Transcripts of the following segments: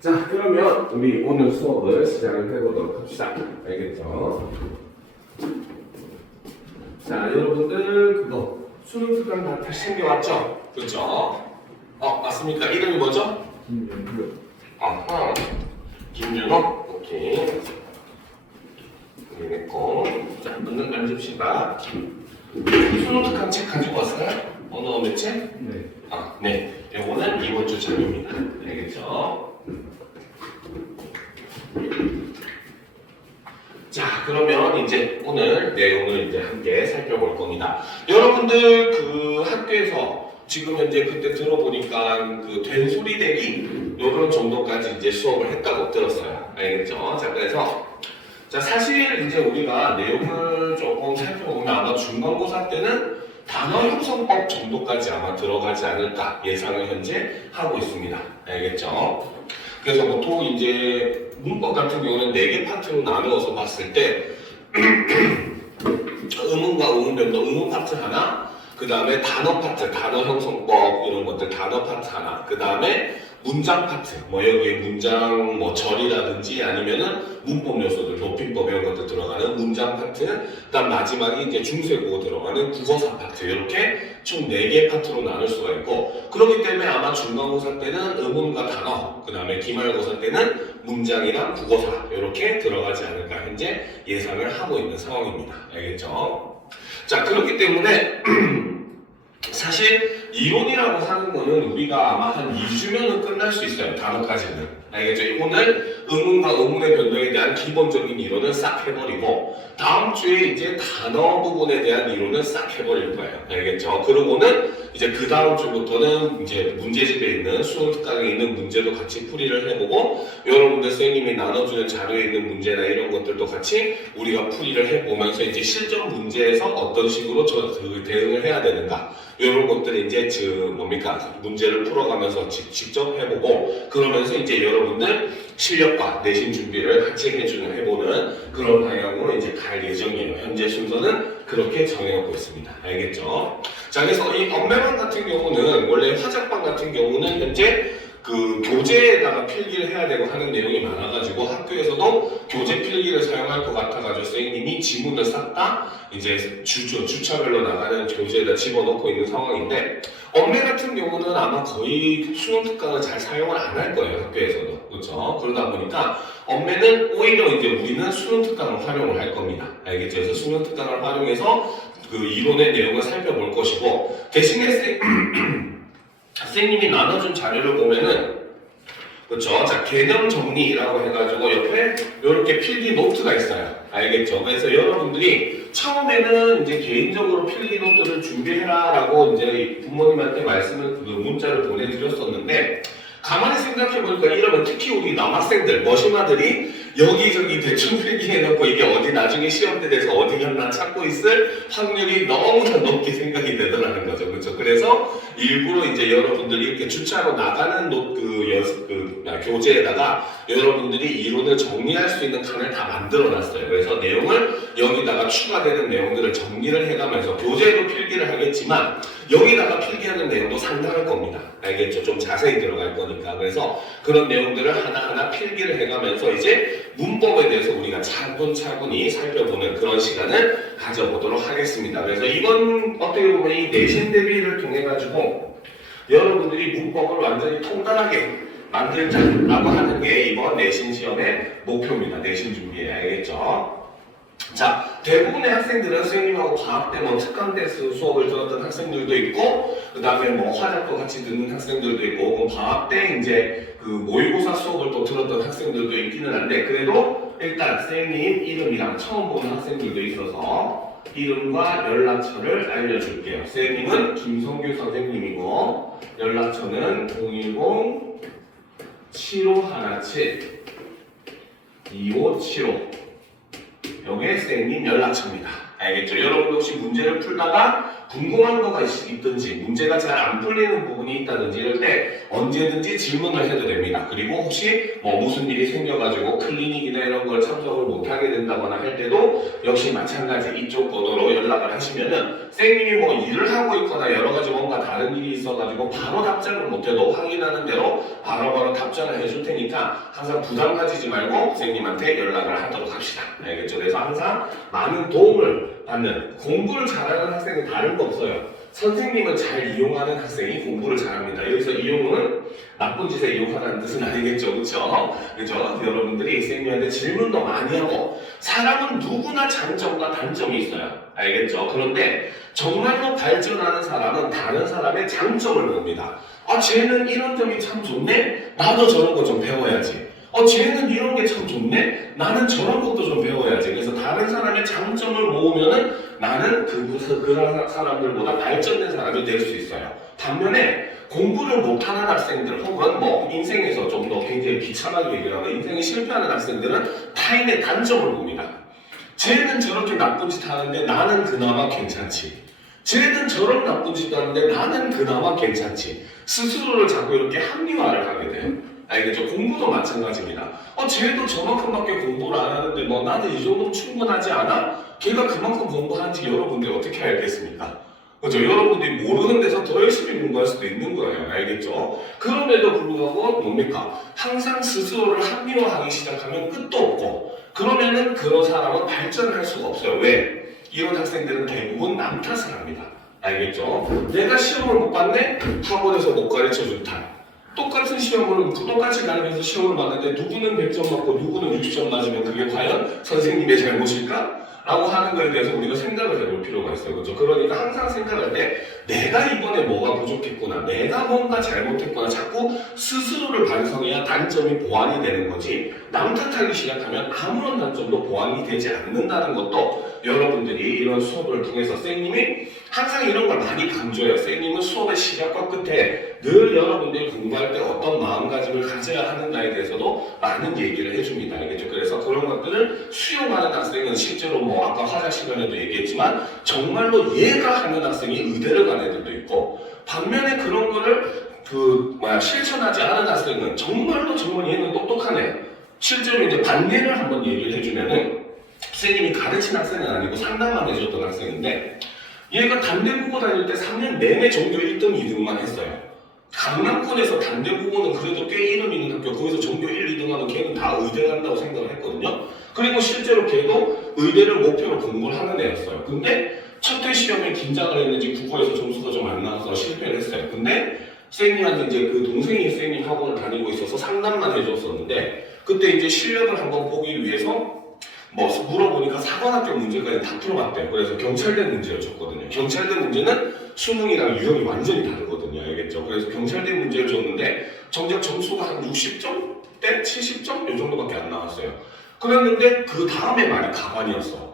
자, 그러면 우리 오늘 수업을 시작을 해보도록 합시다. 알겠죠? 자, 여러분들 그거 수능 특강 다 챙겨왔죠? 그렇죠? 맞습니까? 이름이 뭐죠? 김연규. 아하, 김준호? 오케이. 여기 냈고. 자, 얼른 앉읍시다. 수능 특강 책 가지고 왔어요? 언어 매체? 네. 네. 요거는 이번 주 자료입니다. 알겠죠? 자, 그러면 이제 오늘 내용을 이제 함께 살펴볼 겁니다. 여러분들 그 학교에서 지금 현재 그때 들어보니까 그 된소리 대기 요런 정도까지 이제 수업을 했다고 들었어요. 알겠죠? 자, 그래서 자, 사실 이제 우리가 내용을 조금 살펴보면 아마 중간고사 때는 단어 형성법 정도까지 아마 들어가지 않을까 예상을 현재 하고 있습니다. 알겠죠? 그래서 보통 이제 문법 같은 경우는 4개 파트로 나누어서 봤을 때 음운과 음운 변동, 음운 파트 하나, 그 다음에 단어 파트, 단어 형성법 이런 것들 단어 파트 하나, 그 다음에 문장 파트, 뭐 여기에 문장 뭐 절이라든지 아니면은 문법 요소들, 높임법 이런 것들 들어가는 문장 파트, 그다음 마지막에 이제 중세국어 들어가는 국어사 파트 이렇게 총 4개 파트로 나눌 수가 있고 그렇기 때문에 아마 중간고사 때는 음운과 단어, 그 다음에 기말고사 때는 문장이랑 국어사 이렇게 들어가지 않을까 현재 예상을 하고 있는 상황입니다. 알겠죠? 자, 그렇기 때문에 사실 이론이라고 하는 거는 우리가 아마 한 2주면은 끝날 수 있어요. 단어까지는. 알겠죠? 오늘 음운과 음운의 변동에 대한 기본적인 이론은 싹 해버리고 다음 주에 이제 단어 부분에 대한 이론은 싹 해버릴 거예요. 알겠죠? 그러고는 이제 그 다음 주부터는 이제 문제집에 있는 수능 특강에 있는 문제도 같이 풀이를 해보고 여러분들 선생님이 나눠주는 자료에 있는 문제나 이런 것들도 같이 우리가 풀이를 해보면서 이제 실전 문제에서 어떤 식으로 그 대응을 해야 되는가 이런 것들을 이제 문제를 풀어가면서 직접 해보고 그러면서 이제 여러분들 실력과 내신 준비를 같이 해보는 그런 방향으로 이제 갈 예정이에요. 현재 순서는 그렇게 정해놓고 있습니다. 알겠죠? 자, 그래서 이 엄매방 같은 경우는 원래 화작방 같은 경우는 현재 그 교재에다가 필기를 해야 되고 하는 내용이 많아가지고 학교에서도 교재 필기를 사용할 것 같아가지고 선생님이 지문을 싹 다 이제 주차별로 나가는 교재에다 집어넣고 있는 상황인데 엄매 같은 경우는 아마 거의 수능 특강을 잘 사용을 안 할 거예요. 학교에서도. 그렇죠? 그러다 보니까 엄매는 오히려 이제 우리는 수능 특강을 활용을 할 겁니다. 알겠죠? 그래서 수능 특강을 활용해서 그 이론의 내용을 살펴볼 것이고 대신에 선생님이 나눠준 자료를 보면은 그렇죠? 자, 개념 정리라고 해가지고 옆에 이렇게 필기 노트가 있어요. 알겠죠? 그래서 여러분들이 처음에는 이제 개인적으로 필기 노트를 준비해라라고 이제 부모님한테 그 문자를 보내드렸었는데 가만히 생각해보니까 이러면 특히 우리 남학생들, 머시마들이 여기저기 대충 필기해놓고 이게 어디 나중에 시험 때 돼서 어디 갔나 찾고 있을 확률이 너무나 높게 생각이 되더라는 거죠. 그렇죠? 그래서 일부러 이제 여러분들이 이렇게 주차로 나가는 교재에다가 여러분들이 이론을 정리할 수 있는 칸을 다 만들어 놨어요. 그래서 내용을 여기다가 추가되는 내용들을 정리를 해가면서 교재도 필기를 하겠지만 여기다가 필기하는 내용도 상당할 겁니다. 알겠죠? 좀 자세히 들어갈 거니까. 그래서 그런 내용들을 하나하나 필기를 해가면서 이제 문법에 대해서 우리가 차분차분히 살펴보는 그런 시간을 가져보도록 하겠습니다. 그래서 이번 어떻게 보면 이 내신 대비를 통해 가지고 여러분들이 문법을 완전히 통달하게 만들자라고 하는 게 이번 내신 시험의 목표입니다. 내신 준비에. 알겠죠? 자, 대부분의 학생들은 선생님하고 방학 때 특강 때 수업을 들었던 학생들도 있고 그 다음에 화작도 같이 듣는 학생들도 있고 혹은 방학 때 이제 그 모의고사 수업을 또 들었던 학생들도 있기는 한데 그래도 일단 선생님 이름이랑 처음 보는 학생들도 있어서 이름과 연락처를 알려줄게요. 선생님은 김성규 선생님이고 연락처는 010-7517-2575 요게 선생님 연락처입니다. 알겠죠? 여러분 혹시 문제를 풀다가 궁금한 거가 있든지 문제가 잘 안 풀리는 부분이 있다든지 이럴 때 언제든지 질문을 해도 됩니다. 그리고 혹시 뭐 무슨 일이 생겨가지고 클리닉이나 이런 걸 참석을 못하게 된다거나 할 때도 역시 마찬가지 이쪽 번호로 연락을 하시면은 선생님이 뭐 일을 하고 있거나 여러 가지 뭔가 다른 일이 있어가지고 바로 답장을 못해도 확인하는 대로 바로바로 답장을 해줄 테니까 항상 부담 가지지 말고 선생님한테 연락을 하도록 합시다. 알겠죠? 그래서 항상 많은 도움을 받는, 공부를 잘하는 학생은 다른 거 없어요. 선생님을 잘 이용하는 학생이 공부를 잘합니다. 여기서 이용은 나쁜 짓에 이용하라는 뜻은 아니겠죠. 그렇죠? 그죠? 여러분들이 선생님한테 질문도 많이 하고, 사람은 누구나 장점과 단점이 있어요. 알겠죠? 그런데 정말로 발전하는 사람은 다른 사람의 장점을 봅니다. 아, 쟤는 이런 점이 참 좋네? 나도 저런 거 좀 배워야지. 쟤는 이런 게 참 좋네? 나는 저런 것도 좀 배워야지. 그래서 다른 사람의 장점을 모으면은 나는 그런 사람들보다 발전된 사람이 될 수 있어요. 반면에 공부를 못하는 학생들 혹은 뭐 인생에서 좀 더 굉장히 비참하게 얘기를 하는 인생에 실패하는 학생들은 타인의 단점을 봅니다. 쟤는 저렇게 나쁜 짓 하는데 나는 그나마 괜찮지. 쟤는 저런 나쁜 짓 하는데 나는 그나마 괜찮지. 스스로를 자꾸 이렇게 합리화를 하게 돼요. 알겠죠? 공부도 마찬가지입니다. 쟤도 저만큼밖에 공부를 안 하는데 뭐 나는 이 정도면 충분하지 않아? 걔가 그만큼 공부하는지 여러분들이 어떻게 알겠습니까? 그렇죠? 여러분들이 모르는 데서 더 열심히 공부할 수도 있는 거예요. 알겠죠? 그럼에도 불구하고 뭡니까? 항상 스스로를 합리화하기 시작하면 끝도 없고, 그러면은 그런 사람은 발전을 할 수가 없어요. 왜? 이런 학생들은 대부분 남 탓을 합니다. 알겠죠? 내가 시험을 못 봤네? 학원에서 못 가르쳐준 탓. 똑같은 시험을 똑같이 가르쳐서 시험을 봤는데 누구는 100점 맞고 누구는 60점 맞으면 그게 과연 선생님의 잘못일까? 라고 하는 거에 대해서 우리가 생각을 해볼 필요가 있어요. 그렇죠? 그러니까 항상 생각할 때 내가 이번에 뭐가 부족했구나, 내가 뭔가 잘못했구나, 자꾸 스스로를 반성해야 단점이 보완이 되는 거지, 남 탓하기 시작하면 아무런 단점도 보완이 되지 않는다는 것도 여러분들이 이런 수업을 통해서 선생님이 항상 이런 걸 많이 강조해요. 선생님은 수업의 시작과 끝에 늘 여러분들이 공부할 때 어떤 마음가짐을 가져야 하는가에 대해서도 많은 얘기를 해줍니다. 알겠죠? 그래서 그런 것들을 수용하는 학생은 실제로 뭐 아까 화자 시간에도 얘기했지만 정말로 이해가 하는 학생이 의대를 간 애들도 있고, 반면에 그런 거를 실천하지 않은 학생은 정말로 정말 얘는 똑똑하네. 실제로 이제 반대를 한번 얘기를 해주면은 선생님이 가르친 학생은 아니고 상담만 해줬던 학생인데, 얘가 단대국어 다닐 때 3년 내내 전교 1등, 2등만 했어요. 강남권에서 단대국어는 그래도 꽤 이름 있는 학교, 거기서 전교 1, 2등하면 걔는 다 의대 간다고 생각을 했거든요. 그리고 실제로 걔도 의대를 목표로 공부를 하는 애였어요. 근데 첫 회 시험에 긴장을 했는지 국어에서 점수가 좀 안 나와서 실패를 했어요. 근데 선생님한테 이제 그 동생이 선생님 학원을 다니고 있어서 상담만 해줬었는데, 그때 이제 실력을 한번 보기 위해서 뭐 물어보니까 사관학교 문제까지 다 풀어봤대요. 그래서 경찰대 문제를 줬거든요. 경찰대 문제는 수능이랑 유형이 완전히 다르거든요. 알겠죠? 그래서 경찰대 문제를 줬는데 정작 점수가 한 60점대? 70점? 이 정도밖에 안 나왔어요. 그랬는데 그 다음에 말이 가관이었어.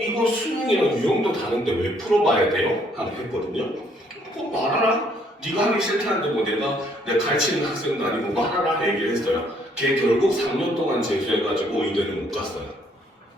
이거 수능이랑 유형도 다른데 왜 풀어봐야 돼요? 하고 했거든요. 말하라. 네가 하기 싫다는데 뭐 내가 가르치는 학생도 아니고 말하라 얘기를 했어요. 걔 결국 3년 동안 재수해가지고 의대를 못 갔어요.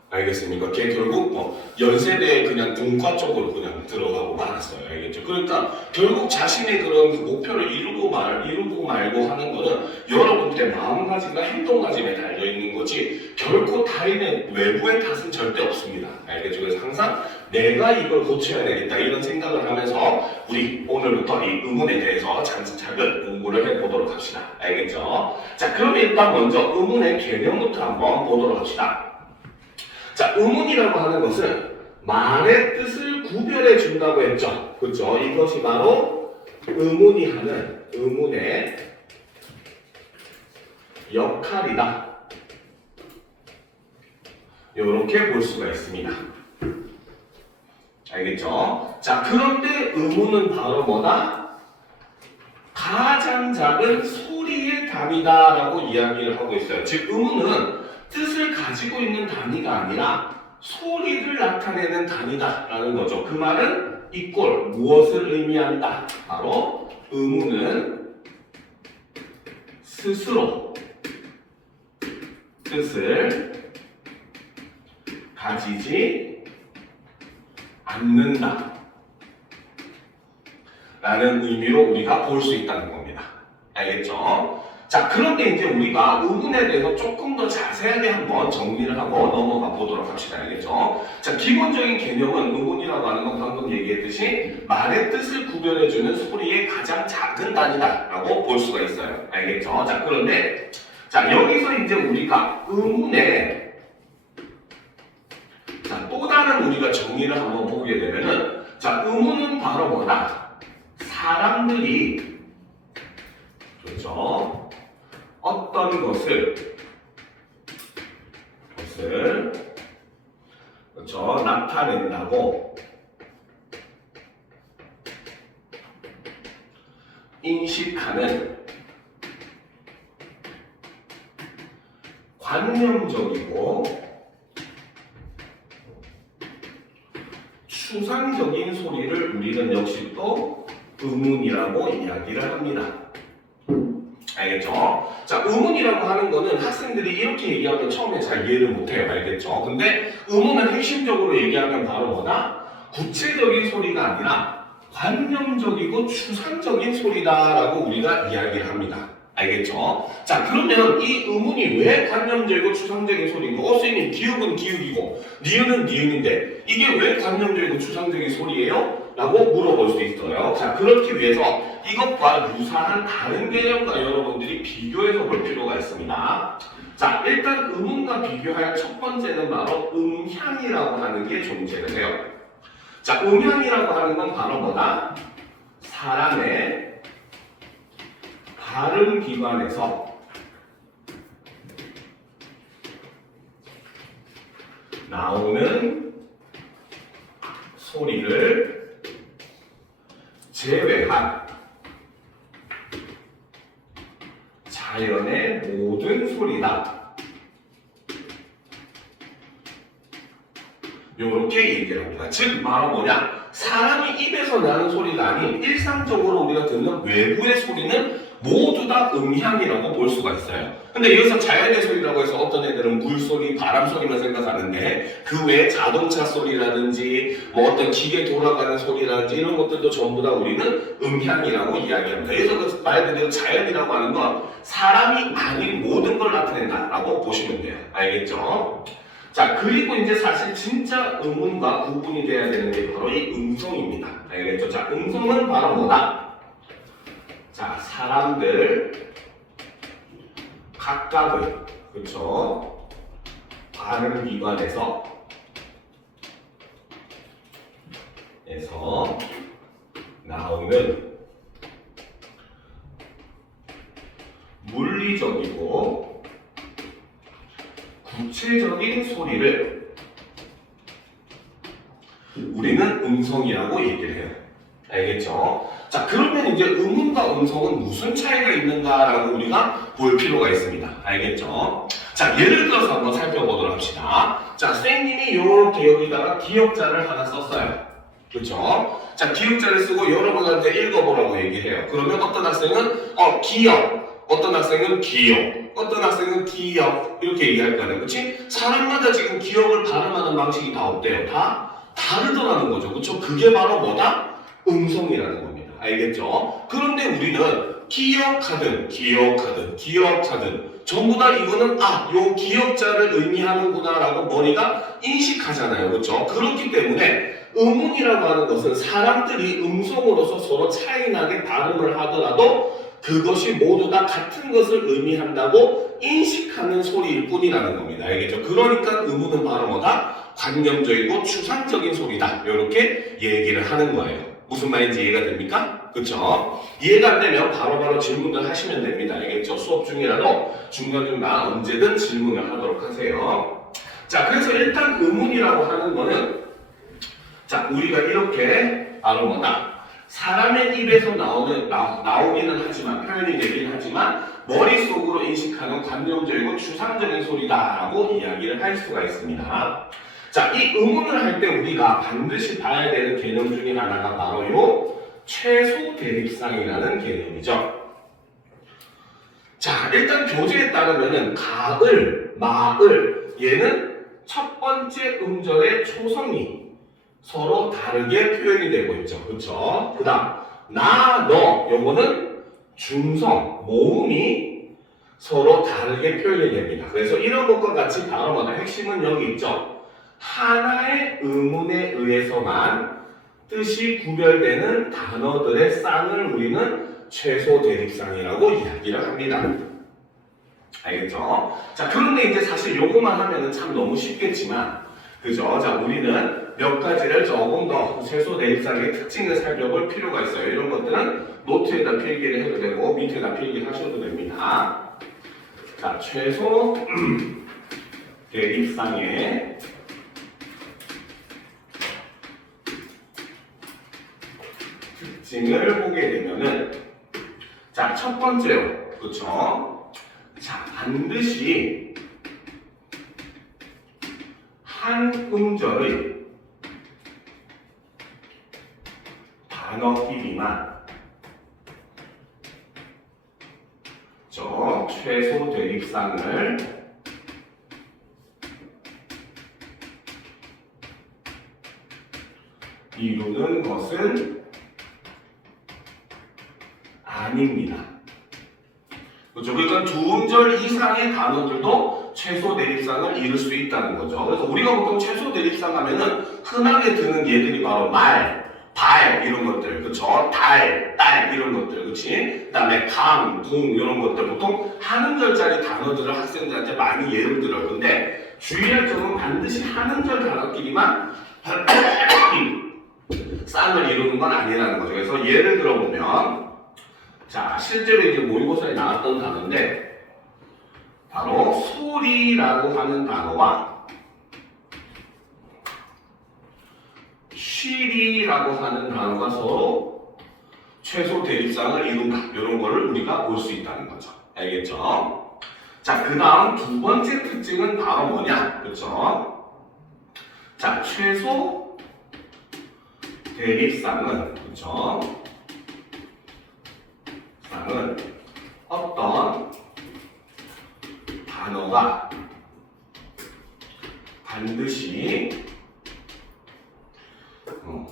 알겠습니까? 걔 결국 연세대에 그냥 공과 쪽으로 그냥 들어가고 말았어요. 알겠죠? 그러니까 결국 자신의 그런 목표를 이루고 말고 하는 거는 여러분들의 마음가짐과 행동가짐에 달려있는 거지, 결코 타인의 외부의 탓은 절대 없습니다. 알겠죠? 그래서 항상 내가 이걸 고쳐야 되겠다 이런 생각을 하면서 우리 오늘부터 이 의문에 대해서 차근차근 공부를 해보도록 합시다. 알겠죠? 자, 그럼 일단 먼저 의문의 개념부터 한번 보도록 합시다. 자, 의문이라고 하는 것은 말의 뜻을 구별해 준다고 했죠. 그렇죠? 이것이 바로 의문이 하는 의문의 역할이다. 이렇게 볼 수가 있습니다. 알겠죠? 자, 그런데 의문은 바로 뭐다? 가장 작은 소리의 단위다 라고 이야기를 하고 있어요. 즉, 의문은 뜻을 가지고 있는 단위가 아니라 소리를 나타내는 단위다 라는 거죠. 그 말은 이꼴 무엇을 의미한다? 바로 의문은 스스로 뜻을 가지지 않는다 라는 의미로 우리가 볼 수 있다는 겁니다. 알겠죠? 자, 그런데 이제 우리가 의문에 대해서 조금 더 자세하게 한번 정리를 하고 넘어가 보도록 합시다. 알겠죠? 자, 기본적인 개념은 의문이라고 하는 건 방금 얘기했듯이 말의 뜻을 구별해주는 소리의 가장 작은 단위다 라고 볼 수가 있어요. 알겠죠? 자, 그런데 자, 여기서 이제 우리가 의문의 자, 또 다른 우리가 정리를 한번 보게 되면은 자, 의문은 바로 뭐다? 사람들이 그렇죠? 어떤 것을 그렇죠? 나타낸다고 인식하는 관념적이고 추상적인 소리를 우리는 역시 또 의문이라고 이야기를 합니다. 알겠죠? 자, 의문이라고 하는 거는 학생들이 이렇게 얘기하면 처음에 잘 이해를 못해요. 알겠죠? 근데 의문은 핵심적으로 얘기하면 바로 뭐다? 구체적인 소리가 아니라 관념적이고 추상적인 소리다라고 우리가 이야기를 합니다. 알겠죠? 자, 그러면 이 의문이 왜 관념적이고 추상적인 소리인가? 선생님, 기읍은 기읍이고 니은은 니은인데 이게 왜 관념적이고 추상적인 소리예요? 라고 물어볼 수 있어요. 자, 그렇기 위해서 이것과 유사한 다른 개념과 여러분들이 비교해서 볼 필요가 있습니다. 자, 일단 음운과 비교할 첫 번째는 바로 음향이라고 하는 게 존재를 해요. 자, 음향이라고 하는 건 바로 뭐다? 사람의 발음 기관에서 나오는 소리를 제외한 자연의 모든 소리다. 요렇게 얘기를 합니다. 즉 바로 뭐냐? 사람이 입에서 나는 소리가 아닌 일상적으로 우리가 듣는 외부의 소리는 모두 다 음향이라고 볼 수가 있어요. 근데 여기서 자연의 소리라고 해서 어떤 애들은 물소리, 바람소리만 생각하는데 그 외에 자동차 소리라든지 뭐 어떤 기계 돌아가는 소리라든지 이런 것들도 전부 다 우리는 음향이라고 이야기합니다. 그래서 그 말 그대로 자연이라고 하는 건 사람이 아닌 모든 걸 나타낸다라고 보시면 돼요. 알겠죠? 자, 그리고 이제 사실 진짜 음운과 구분이 돼야 되는 게 바로 이 음성입니다. 알겠죠? 자, 음성은 바로 뭐다? 자, 사람들 각각의 그렇죠? 발음 기관에서 나오는 물리적이고 구체적인 소리를 우리는 음성이라고 얘기를 해요. 알겠죠? 자, 그러면 이제 음운과 음성은 무슨 차이가 있는가라고 우리가 볼 필요가 있습니다. 알겠죠? 자, 예를 들어서 한번 살펴보도록 합시다. 자, 선생님이 이렇게 여기다가 기역자를 하나 썼어요. 그렇죠? 자, 기역자를 쓰고 여러분한테 읽어보라고 얘기해요. 그러면 어떤 학생은 기역, 어떤 학생은 기역, 어떤 학생은 기역 이렇게 얘기할 거예요. 그렇지? 사람마다 지금 기역을 발음하는 방식이 다 어때요? 다 다르더라는 거죠. 그렇죠? 그게 바로 뭐다? 음성이라는 겁니다. 알겠죠? 그런데 우리는 기역하든 전부 다 이거는 요 기역자를 의미하는구나 라고 머리가 인식하잖아요. 그렇죠? 그렇기 때문에 음운이라고 하는 것은 사람들이 음성으로서 서로 차이나게 발음을 하더라도 그것이 모두 다 같은 것을 의미한다고 인식하는 소리일 뿐이라는 겁니다. 알겠죠? 그러니까 음운은 바로 뭐다? 관념적이고 추상적인 소리다. 이렇게 얘기를 하는 거예요. 무슨 말인지 이해가 됩니까? 그쵸? 이해가 안 되면 바로바로 질문을 하시면 됩니다. 알겠죠? 수업 중이라도 중간중간 언제든 질문을 하도록 하세요. 자, 그래서 일단 음운이라고 하는 거는 자, 우리가 이렇게 바로 뭐다? 사람의 입에서 나오기는 하지만, 표현이 되기는 하지만 머릿속으로 인식하는 관념적이고 추상적인 소리다라고 이야기를 할 수가 있습니다. 자, 이 음운을 할 때 우리가 반드시 봐야 되는 개념 중에 하나가 바로 요 최소 대립상이라는 개념이죠. 자, 일단 교재에 따르면은 가을, 마을 얘는 첫 번째 음절의 초성이 서로 다르게 표현이 되고 있죠. 그렇죠? 그 다음 나, 너 요거는 중성, 모음이 서로 다르게 표현이 됩니다. 그래서 이런 것과 같이 바로 뭐다? 핵심은 여기 있죠. 하나의 의문에 의해서만 뜻이 구별되는 단어들의 쌍을 우리는 최소 대립쌍이라고 이야기를 합니다. 알겠죠? 자, 그런데 이제 사실 요것만 하면은 참 너무 쉽겠지만, 그죠? 자, 우리는 몇 가지를 조금 더 최소 대립쌍의 특징을 살펴볼 필요가 있어요. 이런 것들은 노트에다 필기를 해도 되고, 밑에다 필기하셔도 됩니다. 자, 최소 대립쌍의 특징을 보게 되면은, 자, 첫 번째요. 그쵸? 자, 반드시 한 음절의 단어끼리만 최소 대립쌍을 이루는 것은 아닙니다. 그렇죠? 그러니까 두 음절 이상의 단어들도 최소 대립쌍을 이룰 수 있다는 거죠. 그래서 우리가 보통 최소 대립쌍 하면은 흔하게 드는 얘들이 바로 말, 발 이런 것들, 그렇죠? 달, 딸 이런 것들, 그렇지? 그다음에 강, 동 이런 것들 보통 한 음절짜리 단어들을 학생들한테 많이 예를 들어요. 근데 주의할 점은 반드시 한 음절 단어끼리만 쌍을 이루는 건 아니라는 거죠. 그래서 예를 들어보면, 자, 실제로 이제 모의고사에 나왔던 단어인데, 바로 소리라고 하는 단어와 쉬리라고 하는 단어가 서로 최소 대립쌍을 이룬다. 이런 거를 우리가 볼 수 있다는 거죠. 알겠죠? 자, 그 다음 두 번째 특징은 바로 뭐냐? 그렇죠? 자, 최소 대립쌍은, 그렇죠? 쌍은 어떤 단어가 반드시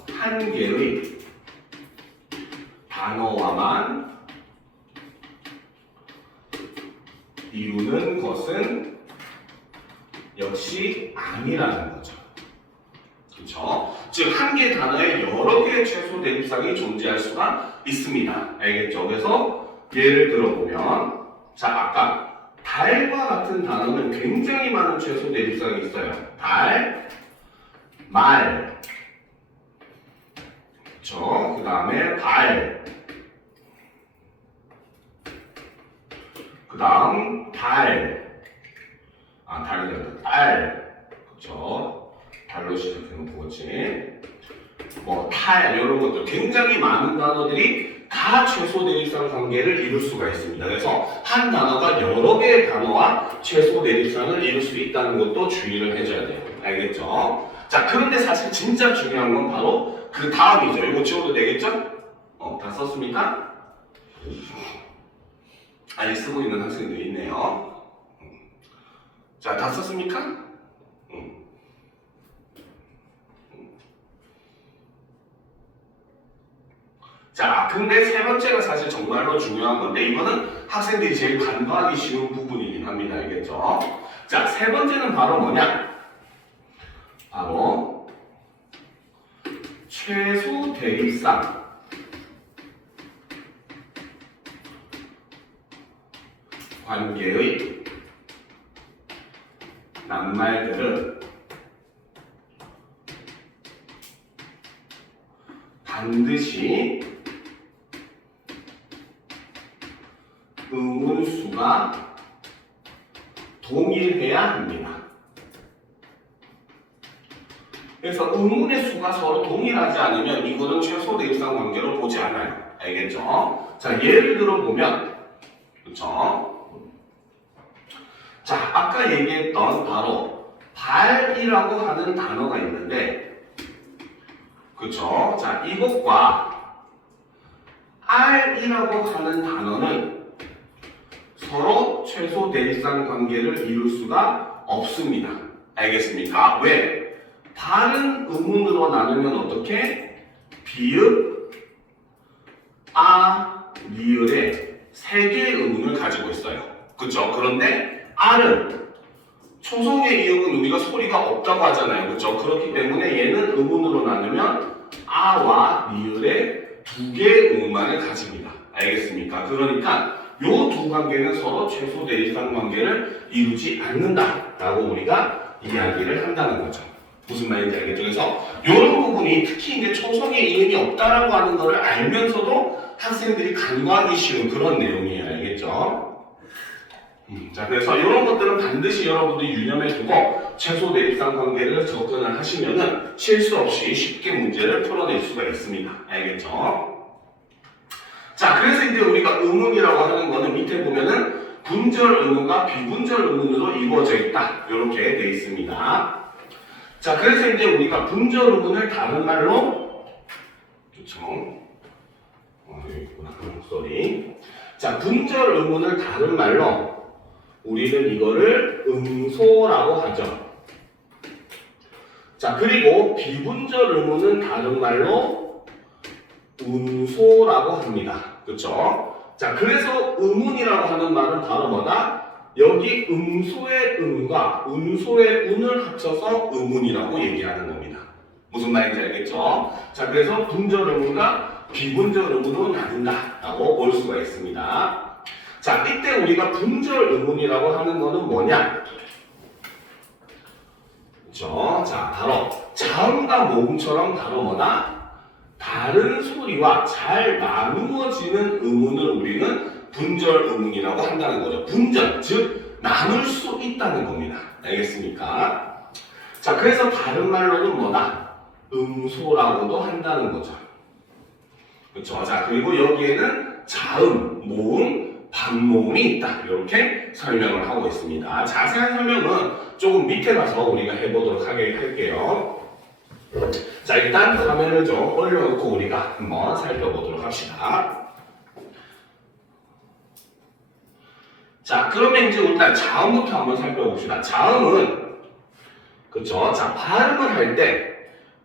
한 개의 단어와만 이루는 것은 역시 아니라는 거죠. 그렇죠? 즉, 한 개 단어에 여러 개의 최소 대립쌍이 존재할 수가 있습니다. 알겠죠? 그래서 예를 들어보면, 자, 아까 달과 같은 단어는 굉장히 많은 최소 대립쌍이 있어요. 달, 말, 그렇죠? 그 다음에 발, 그 다음 달, 달이 아니라 딸, 그렇죠? 달로 시작해놓고 그렇지? 뭐 탈 이런 것들 굉장히 많은 단어들이 다 최소 대립상 관계를 이룰 수가 있습니다. 그래서 한 단어가 여러 개의 단어와 최소 대립상을 이룰 수 있다는 것도 주의를 해줘야 돼요. 알겠죠? 자, 그런데 사실 진짜 중요한 건 바로 그 다음이죠. 이거 지워도 되겠죠? 다 썼습니까? 아직 쓰고 있는 학생들이 있네요. 자, 다 썼습니까? 자, 근데 세 번째가 사실 정말로 중요한 건데, 이거는 학생들이 제일 간과하기 쉬운 부분이긴 합니다. 알겠죠? 자, 세 번째는 바로 뭐냐? 바로 최소 대립상 관계의 낱말들은 반드시 의문수가 동일해야 합니다. 그래서 의문의 수가 서로 동일하지 않으면 이거는 최소 대립상 관계로 보지 않아요. 알겠죠? 자, 예를 들어 보면, 그렇죠? 자, 아까 얘기했던 바로 발이라고 하는 단어가 있는데, 그렇죠? 자, 이것과 R이라고 하는 단어는 서로 최소 대립상 관계를 이룰 수가 없습니다. 알겠습니까? 왜? 발은 의문으로 나누면 어떻게? 비읍, 아, 리을에 세 개의 의문을 가지고 있어요. 그쵸? 그런데 아는 초성의 이응은 우리가 소리가 없다고 하잖아요. 그쵸? 그렇기 때문에 얘는 의문으로 나누면 아와 리을에 두 개의 의문만을 가집니다. 알겠습니까? 그러니까 요 두 관계는 서로 최소 대립상 관계를 이루지 않는다라고 우리가 이야기를 한다는 거죠. 무슨 말인지 알겠죠? 그래서 이런 부분이 특히 이제 초성의 이응이 없다라고 하는 것을 알면서도 학생들이 간과하기 쉬운 그런 내용이에요. 알겠죠? 자, 그래서 이런 것들은 반드시 여러분들이 유념해 두고 최소 대립상 관계를 접근을 하시면은 실수 없이 쉽게 문제를 풀어낼 수가 있습니다. 알겠죠? 자, 그래서 이제 우리가 의문이라고 하는 거는 밑에 보면은 분절 의문과 비분절 의문으로 이루어져 있다. 이렇게 되어 있습니다. 자, 그래서 이제 우리가 분절 의문을 다른 말로 그렇죠? 여기 있구나. 목소리. 자, 분절 의문을 다른 말로 우리는 이거를 음소라고 하죠. 자, 그리고 비분절 의문은 다른 말로 운소라고 합니다. 그렇죠? 자, 그래서 의문이라고 하는 말은 바로 뭐다? 여기 음소의 음과 운소의 운을 합쳐서 의문이라고 얘기하는 겁니다. 무슨 말인지 알겠죠? 자, 그래서 분절 의문과 비분절 의문으로 나눈다라고 볼 수가 있습니다. 자, 이때 우리가 분절 의문이라고 하는 거는 뭐냐? 그렇죠? 자, 바로 자음과 모음처럼 바로 뭐다? 다른 소리와 잘 나누어지는 의문을 우리는 분절 의문이라고 한다는 거죠. 분절, 즉 나눌 수 있다는 겁니다. 알겠습니까? 자, 그래서 다른 말로는 뭐다? 음소라고도 한다는 거죠. 그렇죠? 자, 그리고 여기에는 자음, 모음, 반모음이 있다. 이렇게 설명을 하고 있습니다. 자세한 설명은 조금 밑에 가서 우리가 해보도록 할게요. 자, 일단 화면을 좀 올려놓고 우리가 한번 살펴보도록 합시다. 자, 그러면 이제 일단 자음부터 한번 살펴봅시다. 자음은 그렇죠? 자, 발음을 할 때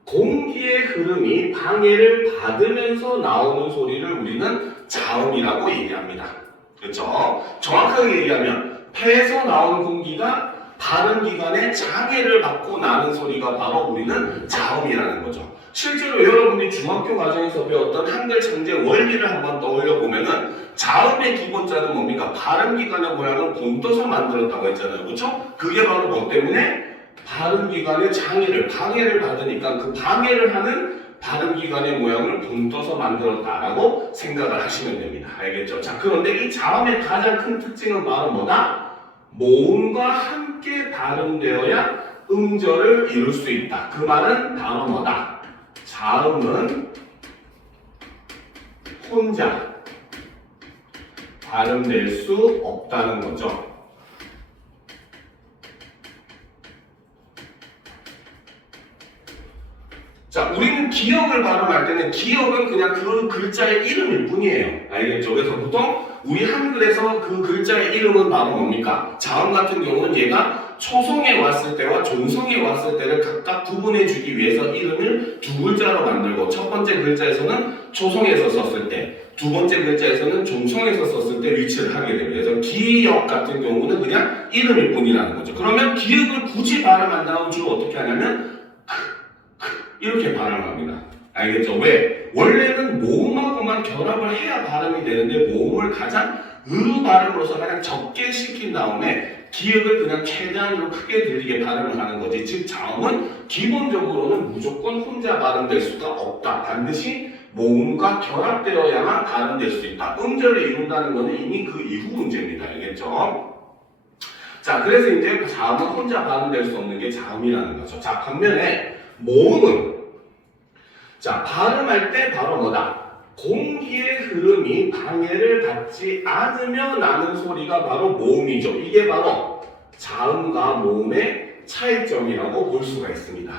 공기의 흐름이 방해를 받으면서 나오는 소리를 우리는 자음이라고 얘기합니다. 그렇죠? 정확하게 얘기하면 폐에서 나오는 공기가 발음 기관에 장애를 받고 나는 소리가 바로 우리는 자음이라는 거죠. 실제로 여러분이 중학교 과정에서 배웠던 한글 창제 원리를 한번 떠올려 보면은 자음의 기본자는 뭡니까? 발음 기관의 모양을 본떠서 만들었다고 했잖아요. 그렇죠? 그게 바로 뭐 때문에? 발음 기관의 방해를 받으니까 그 방해를 하는 발음 기관의 모양을 본떠서 만들었다라고 생각을 하시면 됩니다. 알겠죠? 자, 그런데 이 자음의 가장 큰 특징은 바로 뭐다? 모음과 함께 발음되어야 음절을 이룰 수 있다. 그 말은 바로 뭐다? 자음은 혼자 발음될 수 없다는 거죠. 자, 우리는 기역을 발음할 때는 기역은 그냥 그 글자의 이름일 뿐이에요. 알겠죠? 그래서 보통 우리 한글에서 그 글자의 이름은 바로 뭡니까? 자음 같은 경우는 얘가 초성에 왔을 때와 존성에 왔을 때를 각각 구분해 주기 위해서 이름을 두 글자로 만들고 첫 번째 글자에서는 초성에서 썼을 때, 두 번째 글자에서는 존성에서 썼을 때 위치를 하게 됩니다. 그래서 기역 같은 경우는 그냥 이름일 뿐이라는 거죠. 그러면 기역을 굳이 발음한다면 주로 어떻게 하냐면 이렇게 발음합니다. 알겠죠? 왜? 원래는 모음하고만 결합을 해야 발음이 되는데 모음을 가장 발음으로서 가장 적게 시킨 다음에 기역을 그냥 최대한으로 크게 들리게 발음을 하는 거지. 즉 자음은 기본적으로는 무조건 혼자 발음될 수가 없다. 반드시 모음과 결합되어야만 발음될 수 있다. 음절을 이룬다는 것은 이미 그 이후 문제입니다. 알겠죠? 자, 그래서 이제 자음은 혼자 발음될 수 없는 게 자음이라는 거죠. 자, 반면에 모음은 자, 발음할 때 바로 뭐다? 공기의 흐름이 방해를 받지 않으며 나는 소리가 바로 모음이죠. 이게 바로 자음과 모음의 차이점이라고 볼 수가 있습니다.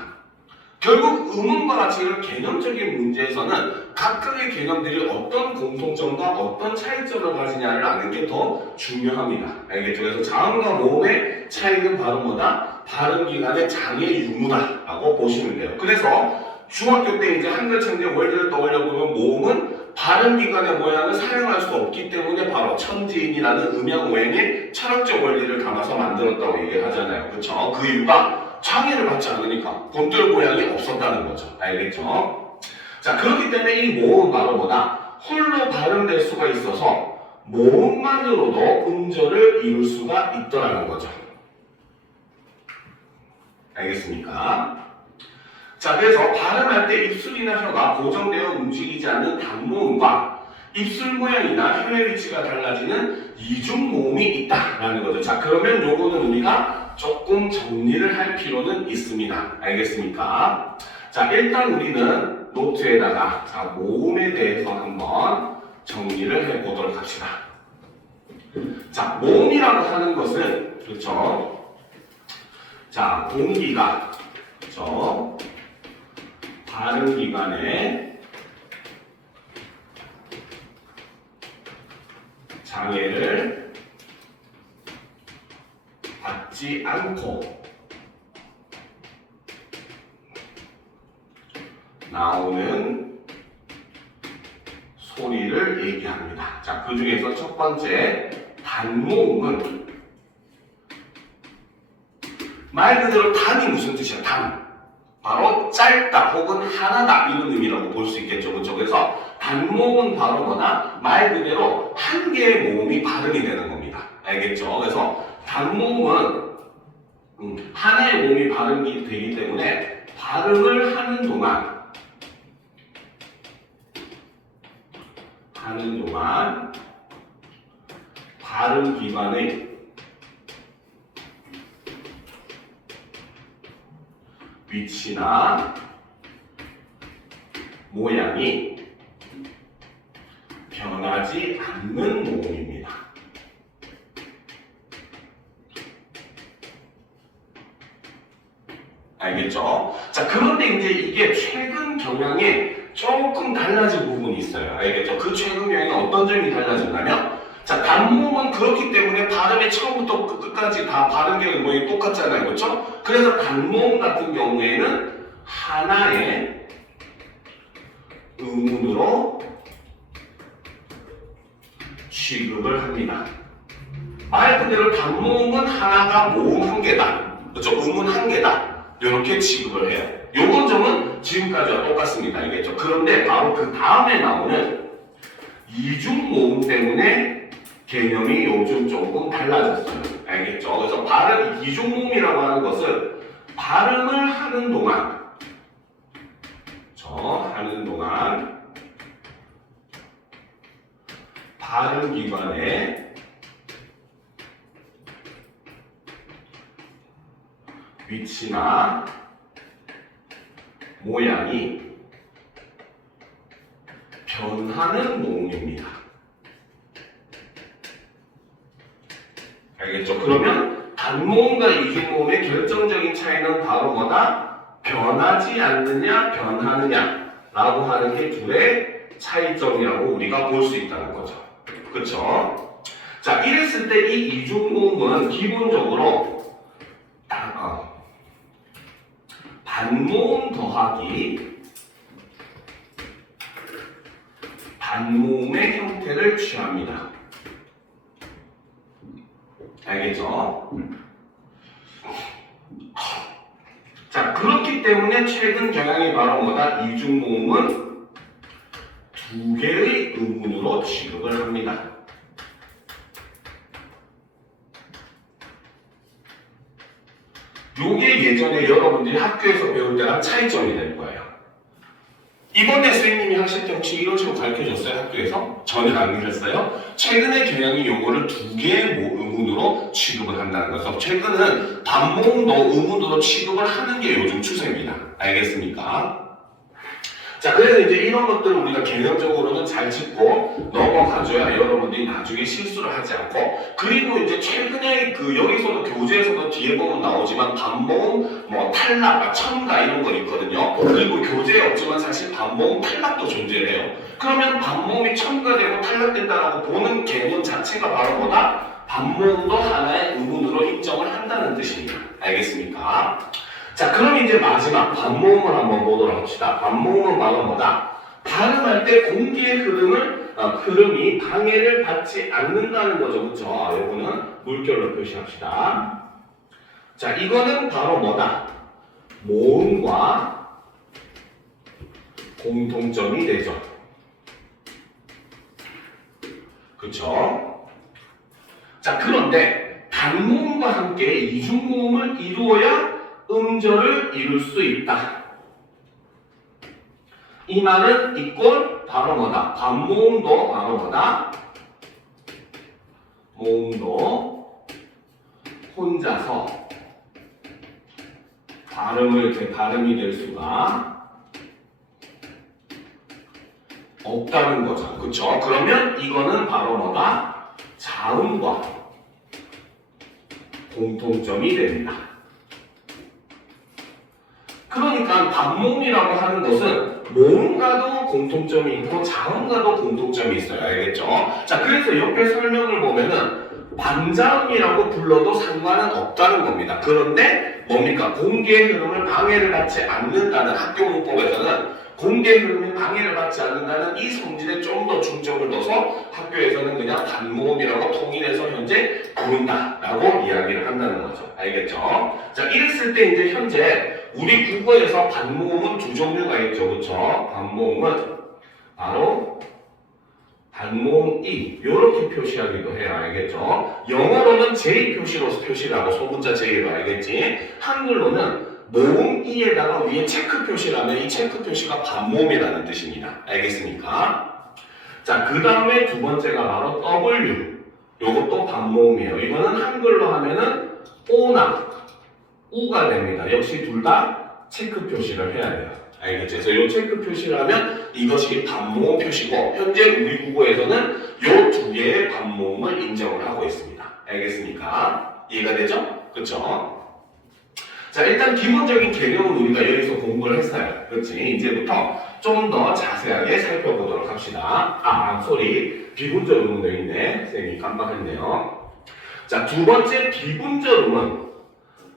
결국 음음과 같이 이런 개념적인 문제에서는 각각의 개념들이 어떤 공통점과 어떤 차이점을 가지냐를 아는 게 더 중요합니다. 알겠죠? 그래서 자음과 모음의 차이는 바로 뭐다? 발음 기관의 장애 유무다라고 보시면 돼요. 그래서 중학교 때 이제 한글 창제 원리를 떠올려 보면 모음은 발음기관의 모양을 사용할 수 없기 때문에 바로 천지인이라는 음양오행의 철학적 원리를 담아서 만들었다고 얘기를 하잖아요. 그렇죠? 그 이유가 창의를 받지 않으니까 본들 모양이 없었다는 거죠. 알겠죠? 자, 그렇기 때문에 이 모음은 바로 뭐다? 홀로 발음될 수가 있어서 모음만으로도 음절을 이룰 수가 있더라는 거죠. 알겠습니까? 자, 그래서 발음할 때 입술이나 혀가 고정되어 움직이지 않는 단모음과 입술 모양이나 혀의 위치가 달라지는 이중모음이 있다라는 거죠. 자, 그러면 요거는 우리가 조금 정리를 할 필요는 있습니다. 알겠습니까? 자, 일단 우리는 노트에다가 자, 모음에 대해서 한번 정리를 해보도록 합시다. 자, 모음이라고 하는 것은 그렇죠? 자, 공기가 그렇죠? 발음기관에 장애를 받지 않고 나오는 소리를 얘기합니다. 자, 그 중에서 첫 번째 단모음은 말 그대로 단이 무슨 뜻이야? 단. 바로 짧다 혹은 하나다 이런 의미라고 볼 수 있겠죠. 그렇죠? 그래서 단모음은 바로 뭐나 말 그대로 한 개의 모음이 발음이 되는 겁니다. 알겠죠? 그래서 단모음은 하나의 모음이 발음이 되기 때문에 발음을 하는 동안 발음기관의 위치나 모양이 변하지 않는 모음입니다. 알겠죠? 자, 그런데 이제 이게 최근 경향에 조금 달라진 부분이 있어요. 알겠죠? 그 최근 경향에 어떤 점이 달라졌냐면 자, 단모음은 그렇기 때문에 발음의 처음부터 끝까지 다 발음의 모양이 똑같잖아요. 그렇죠? 그래서 단모음 같은 경우에는 하나의 음운으로 취급을 합니다. 말 그대로 단모음은 하나가 모음 한 개다. 그렇죠? 음운 한 개다. 이렇게 취급을 해요. 요건 점은 지금까지와 똑같습니다. 알겠죠? 그런데 바로 그 다음에 나오는 이중모음 때문에 개념이 요즘 조금 달라졌어요. 알겠죠? 그래서 발음, 이중모음이라고 하는 것은 발음을 하는 동안 발음기관의 위치나 모양이 변하는 모음입니다. 알겠죠? 그러면 단모음과 이중모음의 결정적인 차이는 바로 뭐다? 변하지 않느냐, 변하느냐 라고 하는 게 둘의 차이점이라고 우리가 볼 수 있다는 거죠. 그렇죠? 자, 이랬을 때 이 이중모음은 기본적으로 단모음 더하기 단모음의 형태를 취합니다. 알겠죠? 자, 그렇기 때문에 최근 경향이 바로 뭐다? 이중모음은 두 개의 음운으로 취급을 합니다. 요게 예전에 여러분들이 학교에서 배울 때랑 차이점이 될 거예요. 이번에 선생님이 하실 때 혹시 이런 식으로 가르쳐줬어요? 학교에서? 전혀 안 그랬어요? 최근의 경향이 요거를 두 개의 음운으로 취급을 한다는 거죠. 최근은 단모음도 음운으로 취급을 하는 게 요즘 추세입니다. 알겠습니까? 자, 그래서 이제 이런 것들을 우리가 개념적으로는 잘 짚고 넘어가줘야 여러분들이 나중에 실수를 하지 않고, 그리고 이제 최근에 여기서도 교재에서도 뒤에 보면 나오지만 반모음, 탈락, 첨가 이런 거 있거든요. 그리고 교재에 없지만 사실 반모음, 탈락도 존재해요. 그러면 반모음이 첨가되고 탈락된다라고 보는 개념 자체가 바로 뭐다? 반모음도 하나의 음운으로 인정을 한다는 뜻입니다. 알겠습니까? 자, 그럼 이제 마지막 반모음을 한번 보도록 합시다. 반모음은 바로 뭐다? 발음할 때 공기의 흐름이 방해를 받지 않는다는 거죠. 그쵸? 이거는 물결로 표시합시다. 자, 이거는 바로 뭐다? 모음과 공통점이 되죠. 그쵸? 자, 그런데 단모음과 함께 이중모음을 이루어야 음절을 이룰 수 있다. 이 말은 이꼴 바로 뭐다? 반모음도 바로 뭐다? 모음도 혼자서 발음이 될 수가 없다는 거죠. 그쵸? 그러면 이거는 바로 뭐다? 자음과 공통점이 됩니다. 그러니까 반모음이라고 하는 것은 모음과도 공통점이 있고 자음과도 공통점이 있어요. 알겠죠? 자, 그래서 옆에 설명을 보면은 반자음이라고 불러도 상관은 없다는 겁니다. 그런데 뭡니까? 공기의 흐름을 방해를 받지 않는다는 학교 문법에서는 공기의 흐름이 방해를 받지 않는다는 이 성질에 좀 더 중점을 둬서 학교에서는 그냥 반모음이라고 통일해서 현재 부른다라고 이야기를 한다는 거죠. 알겠죠? 자, 이랬을 때 이제 현재 우리 국어에서 반모음은 두 종류가 있죠. 그렇죠? 반모음은 바로 반모음 E 이렇게 표시하기도 해요. 알겠죠? 영어로는 J 표시로 표시를 하고 소문자 J로 알겠지? 한글로는 모음 E에다가 위에 체크 표시를 하면 이 체크 표시가 반모음이라는 뜻입니다. 알겠습니까? 자, 그 다음에 두 번째가 바로 W. 요것도 반모음이에요. 이거는 한글로 하면은 O나 U가 됩니다. 역시 둘 다 체크 표시를 해야 돼요. 알겠죠? 그래서 이 체크 표시를 하면 이것이 반모음 표시고 현재 우리 국어에서는 이 두 개의 반모음을 인정을 하고 있습니다. 알겠습니까? 이해가 되죠? 그렇죠? 자, 일단 기본적인 개념은 우리가 여기서 공부를 했어요. 그렇지? 이제부터 좀 더 자세하게 살펴보도록 합시다. 비분절 음도 있네. 선생님이 깜빡했네요. 자, 두 번째 비분절 음은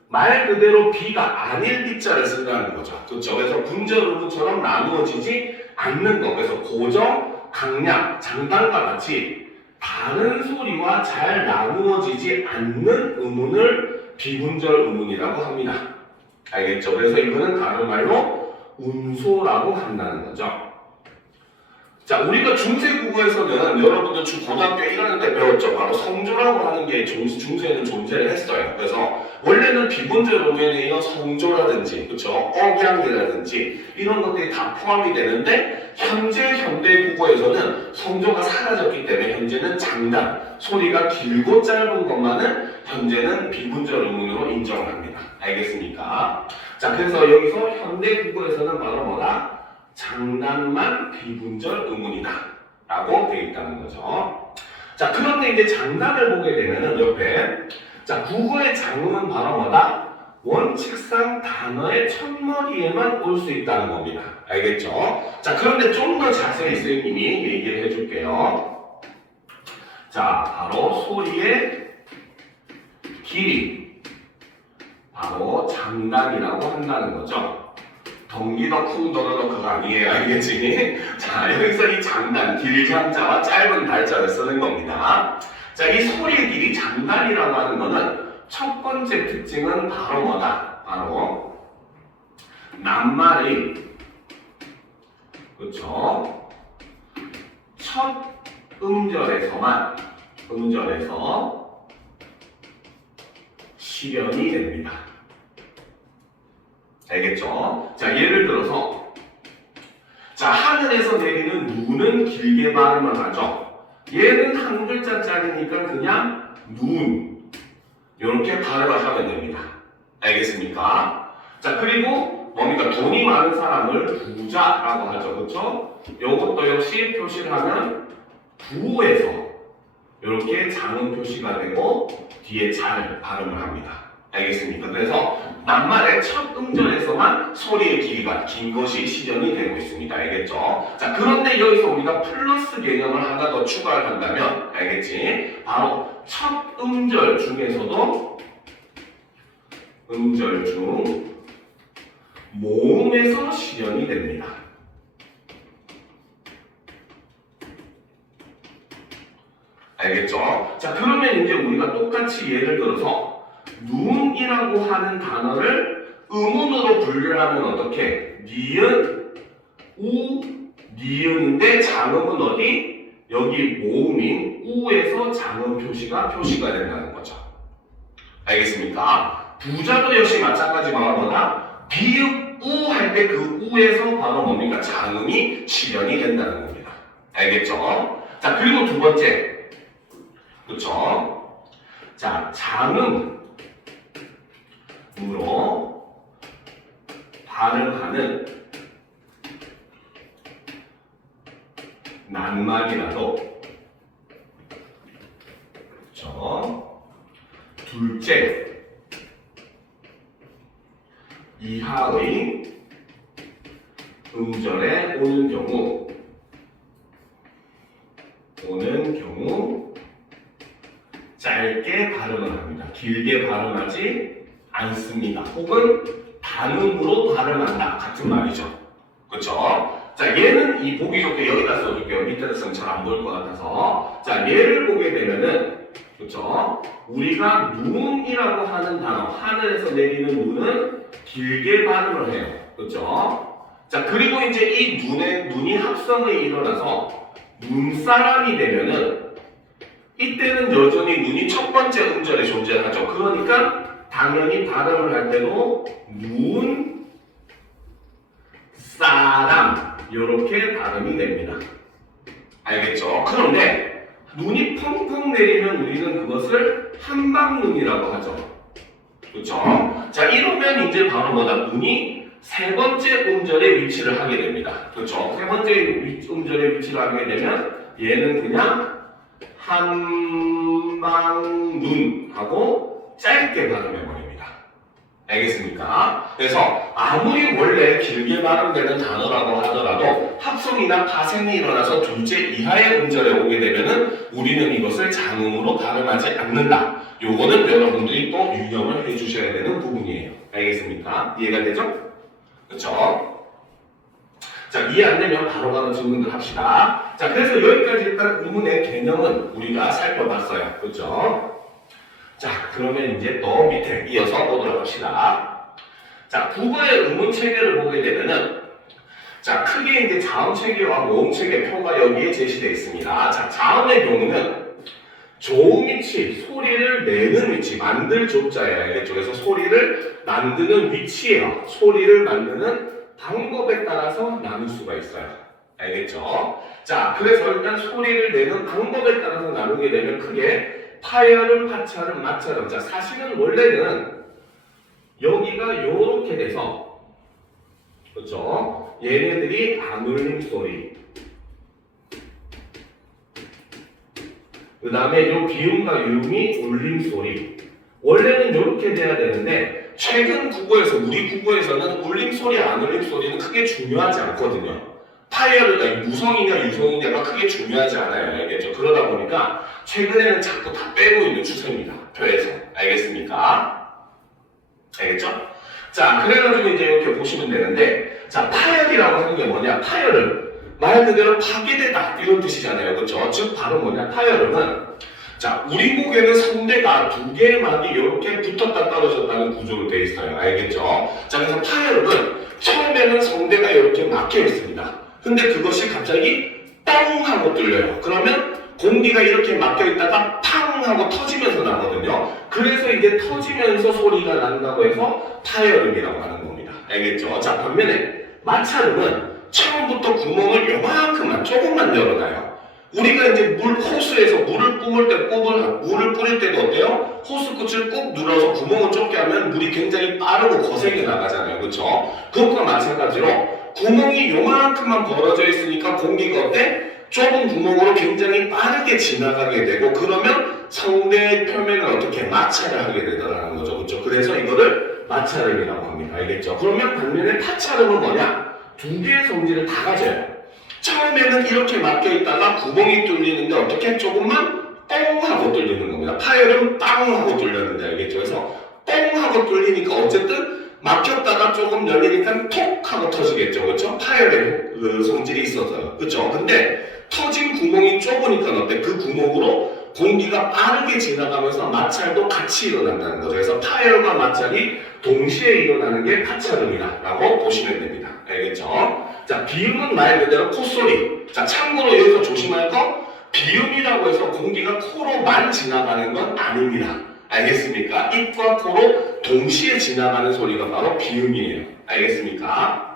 말 그대로 비가 아닐 비자를 쓴다는 거죠. 그렇죠? 그래서 분절 음처럼 나누어지지 않는 거. 그래서 고정, 강약, 장단과 같이 다른 소리와 잘 나누어지지 않는 음운을 비분절 음운이라고 합니다. 알겠죠? 그래서 이거는 다른 말로 운소라고 한다는 거죠. 자, 우리가 중세국어에서는 여러분들 고등학교 1학년 때 배웠죠. 바로 성조라고 하는 게 중세에는 존재를 했어요. 그래서 원래는 비분절 음에는 이런 성조라든지, 그쵸? 억양이라든지 이런 것들이 다 포함이 되는데 현대 국어에서는 성조가 사라졌기 때문에 현재는 장단, 소리가 길고 짧은 것만은 현재는 비분절 음으로 인정을 합니다. 알겠습니까? 자, 그래서 여기서 현대 국어에서는 바로 뭐다? 장단만 비분절 음운이다 라고 되어 있다는 거죠. 자, 그런데 이제 장단을 보게 되면은 옆에 자, 국어의 장음은 바로 뭐다? 원칙상 단어의 첫머리에만 올 수 있다는 겁니다. 알겠죠? 자, 그런데 좀 더 자세히 선생님이 얘기를 해줄게요. 자, 바로 소리의 길이 바로 장단이라고 한다는 거죠. 덩기더 쿵더더 그거 아니에요. 알겠지? 자, 여기서 이 장단, 길장자와 짧은 달자를 쓰는 겁니다. 자, 이 소리의 길이 장단이라고 하는 거는 첫 번째 특징은 바로 뭐다? 바로 낱말이 그렇죠? 첫 음절에서 실현이 됩니다. 알겠죠? 자, 예를 들어서 자, 하늘에서 내리는 눈은 길게 발음을 하죠. 얘는 한 글자짜리니까 그냥 눈 이렇게 발음을 하면 됩니다. 알겠습니까? 자, 그리고 뭡니까? 돈이 많은 사람을 부자라고 하죠. 그렇죠? 이것도 역시 표시를 하면 부에서 이렇게 장음 표시가 되고 뒤에 잘 발음을 합니다. 알겠습니까? 그래서 낱말의 첫 음절에서만 소리의 길이가 긴 것이 실현이 되고 있습니다. 알겠죠? 자, 그런데 여기서 우리가 플러스 개념을 하나 더 추가를 한다면 알겠지? 바로 첫 음절 중에서도 음절 중 모음에서 실현이 됩니다. 자, 그러면 이제 우리가 똑같이 예를 들어서 눈이라고 하는 단어를 음운으로 분류하면 어떻게? 니은, 우, 니은인데 장음은 어디? 여기 모음인 우에서 장음 표시가 된다는 거죠. 알겠습니까? 부자도 역시 마찬가지만 뭐다? 비읍, 우 할 때 그 우에서 바로 뭡니까? 장음이 실현이 된다는 겁니다. 알겠죠? 자, 그리고 두 번째. 그쵸? 자, 장음으로 발음하는 낱말이라도 그쵸? 둘째 이하의 음절에 오는 경우 짧게 발음을 합니다. 길게 발음하지 않습니다. 혹은 단음으로 발음한다. 같은 말이죠. 그쵸? 자, 얘는 이 보기 좋게 여기다 써줄게요. 밑에다 쓰면 잘 안 보일 것 같아서. 자, 얘를 보게 되면은, 그쵸? 우리가 눈이라고 하는 단어, 하늘에서 내리는 눈은 길게 발음을 해요. 그쵸? 자, 그리고 이제 이 눈이 합성이 일어나서 눈사람이 되면은, 이때는 여전히 눈이 첫 번째 음절에 존재하죠. 그러니까 당연히 발음을 할 때도 눈, 사람 이렇게 발음이 됩니다. 알겠죠? 그런데 눈이 펑펑 내리면 우리는 그것을 한방눈이라고 하죠. 그렇죠? 자, 이러면 이제 바로 뭐다? 눈이 세 번째 음절에 위치를 하게 됩니다. 그렇죠? 세 번째 음절에 위치를 하게 되면 얘는 그냥 한방눈 하고 짧게 발음해버립니다. 알겠습니까? 그래서 아무리 원래 길게 발음되는 단어라고 하더라도 합성이나 파생이 일어나서 둘째 이하의 음절에 오게 되면은 우리는 이것을 장음으로 발음하지 않는다. 요거는 여러분들이 또 유념을 해주셔야 되는 부분이에요. 알겠습니까? 이해가 되죠? 그렇죠? 자, 이해 안 되면 바로바로 질문들 합시다. 자, 그래서 여기까지 일단 의문의 개념은 우리가 살펴봤어요. 그렇죠? 자, 그러면 이제 또 밑에 이어서 보도록 합시다. 자, 국어의 의문 체계를 보게 되면은, 자, 크게 이제 자음 체계와 모음 체계 표가 여기에 제시되어 있습니다. 자, 자음의 경우는 조음 위치, 소리를 내는 위치, 만들 조자예요. 알겠죠? 그래서 소리를 만드는 위치예요. 소리를 만드는 방법에 따라서 나눌 수가 있어요. 알겠죠? 자, 그래서 일단 소리를 내는 방법에 따라서 나누게 되면 크게 파열음, 파찰음, 마찰음. 자, 사실은 원래는 여기가 요렇게 돼서, 그렇죠? 얘네들이 안울림 소리, 그 다음에 요 비음과 유음이 울림 소리. 원래는 요렇게 돼야 되는데 최근 국어에서, 우리 국어에서는 울림 소리, 안울림 소리는 크게 중요하지 않거든요. 파열을, 무성이냐 유성이냐가 크게 중요하지 않아요. 알겠죠? 그러다 보니까 최근에는 자꾸 다 빼고 있는 추세입니다. 표에서. 알겠습니까? 알겠죠? 자, 그래가지고 이제 이렇게 보시면 되는데, 자, 파열이라고 하는 게 뭐냐? 파열은 말 그대로 파괴되다 이런 뜻이잖아요. 그렇죠? 즉 바로 뭐냐? 파열음은, 자, 우리 목에는 성대가 두 개의 막이 이렇게 붙었다 떨어졌다는 구조로 되어 있어요. 알겠죠? 자, 그래서 파열음은 처음에는 성대가 이렇게 막혀 있습니다. 근데 그것이 갑자기 뻥 하고 뚫려요. 그러면 공기가 이렇게 막혀 있다가 팡 하고 터지면서 나거든요. 그래서 이게 터지면서 소리가 난다고 해서 파열음이라고 하는 겁니다. 알겠죠? 자, 반면에 마찰음은 처음부터 구멍을 요만큼만 조금만 열어놔요. 우리가 이제 호스에서 물을 뿌릴 때도 어때요? 호스 끝을 꾹 눌러서 구멍을 좁게 하면 물이 굉장히 빠르고 거세게 나가잖아요. 그렇죠? 그것과 마찬가지로 구멍이 요만큼만 벌어져 있으니까 공기가 어때? 좁은 구멍으로 굉장히 빠르게 지나가게 되고, 그러면 성대 표면을 어떻게 마찰을 하게 되더라는 거죠. 그렇죠? 그래서 이거를 마찰음이라고 합니다. 알겠죠? 그러면 반면에 파찰음은 뭐냐? 두 개의 성질을 다 가져요. 처음에는 이렇게 막혀 있다가 구멍이 뚫리는데 어떻게? 조금만 뻥 하고 뚫리는 겁니다. 파열은 빵 하고 뚫렸는데, 알겠죠? 그래서 뻥 하고 뚫리니까 어쨌든 막혔다가 조금 열리니까 톡 하고 터지겠죠. 그렇죠? 파열의 그 성질이 있어서요. 그렇죠? 근데 터진 구멍이 좁으니까 어때? 그 구멍으로 공기가 빠르게 지나가면서 마찰도 같이 일어난다는 거죠. 그래서 파열과 마찰이 동시에 일어나는 게 파찰음이다라고 보시면 됩니다. 알겠죠? 자, 비음은 말 그대로 콧소리. 자, 참고로 여기서 조심할 거 비음이라고 해서 공기가 코로만 지나가는 건 아닙니다. 알겠습니까? 입과 코로 동시에 지나가는 소리가 바로 비음이에요. 알겠습니까?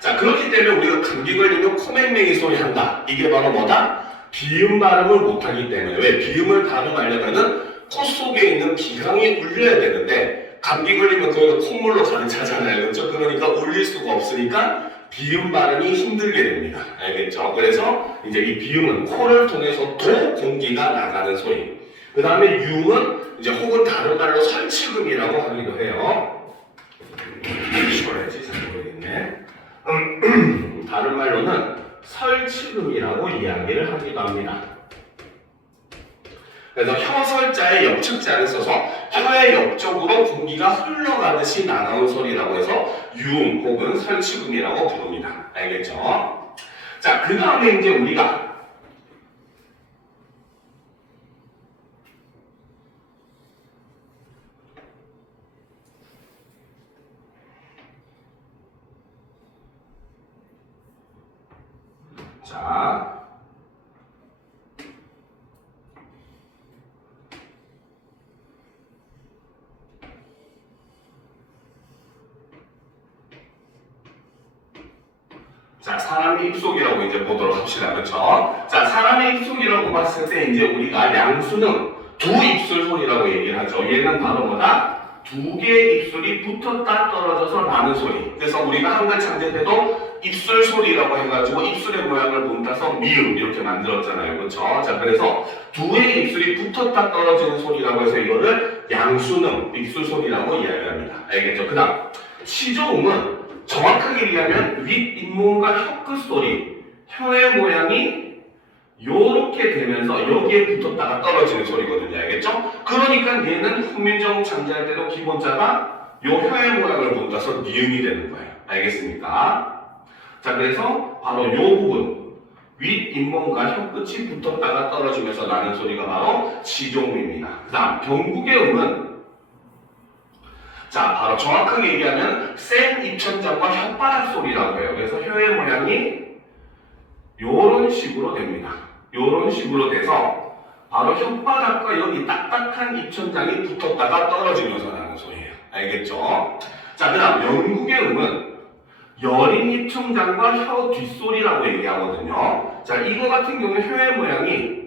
자, 그렇기 때문에 우리가 감기 걸리면 코맹맹이 소리 한다. 이게 바로 뭐다? 비음 발음을 못하기 때문에. 왜? 비음을 발음하려면은 코 속에 있는 기강이 울려야 되는데 감기 걸리면 거기가 콧물로 가득 차잖아요. 그렇죠? 그러니까 울릴 수가 없으니까 비음 발음이 힘들게 됩니다. 알겠죠? 그래서 이제 이 비음은 코를 통해서 도 공기가 나가는 소리. 그 다음에 유는 이제 혹은 다른 말로 설치금이라고 하기도 해요. 쉬워야지 잘 모르겠네. 다른 말로는 설치금이라고 이야기를 하기도 합니다. 그래서 혀설자의 옆측자를 써서 혀의 옆쪽으로 공기가 흘러가듯이 나가는 소리라고 해서 유음 혹은 설치금이라고 부릅니다. 알겠죠? 자, 그 다음에 이제 우리가 자, 사람의 입속이라고 이제 보도록 합시다. 그렇죠? 자, 사람의 입속이라고 봤을 때 이제 우리가 양수는 두 입술 소리라고 얘기를 하죠. 얘는 바로 뭐다? 두 개의 입술이 붙었다 떨어져서 나는 소리. 그래서 우리가 한글 창제 때도 입술 소리라고 해가지고 입술의 모양을 본따서 미음 이렇게 만들었잖아요. 그렇죠? 자, 그래서 두 개의 입술이 붙었다 떨어지는 소리라고 해서 이거를 양수능 입술 소리라고 이야기합니다. 알겠죠? 그 다음 시조음은 정확하게 얘기하면 윗잇몸과 혀끝 소리, 혀의 모양이 요렇게 되면서 여기에 붙었다가 떨어지는 소리거든요. 알겠죠? 그러니까 얘는 훈민정 창제할 때도 기본자가 요 혀의 모양을 본따서 니은이 되는 거예요. 알겠습니까? 자, 그래서 바로 요 부분 윗잇몸과 혀끝이 붙었다가 떨어지면서 나는 소리가 바로 시조음입니다. 그 다음 경국의 음은 자, 바로 정확하게 얘기하면 센 입천장과 혓바닥 소리라고 해요. 그래서 혀의 모양이 요런 식으로 됩니다. 요런 식으로 돼서 바로 혓바닥과 여기 딱딱한 입천장이 붙었다가 떨어지면서 나는 소리예요. 알겠죠? 자, 그 다음 영국의 음은 여린 입천장과 혀 뒷소리라고 얘기하거든요. 자, 이거 같은 경우는 혀의 모양이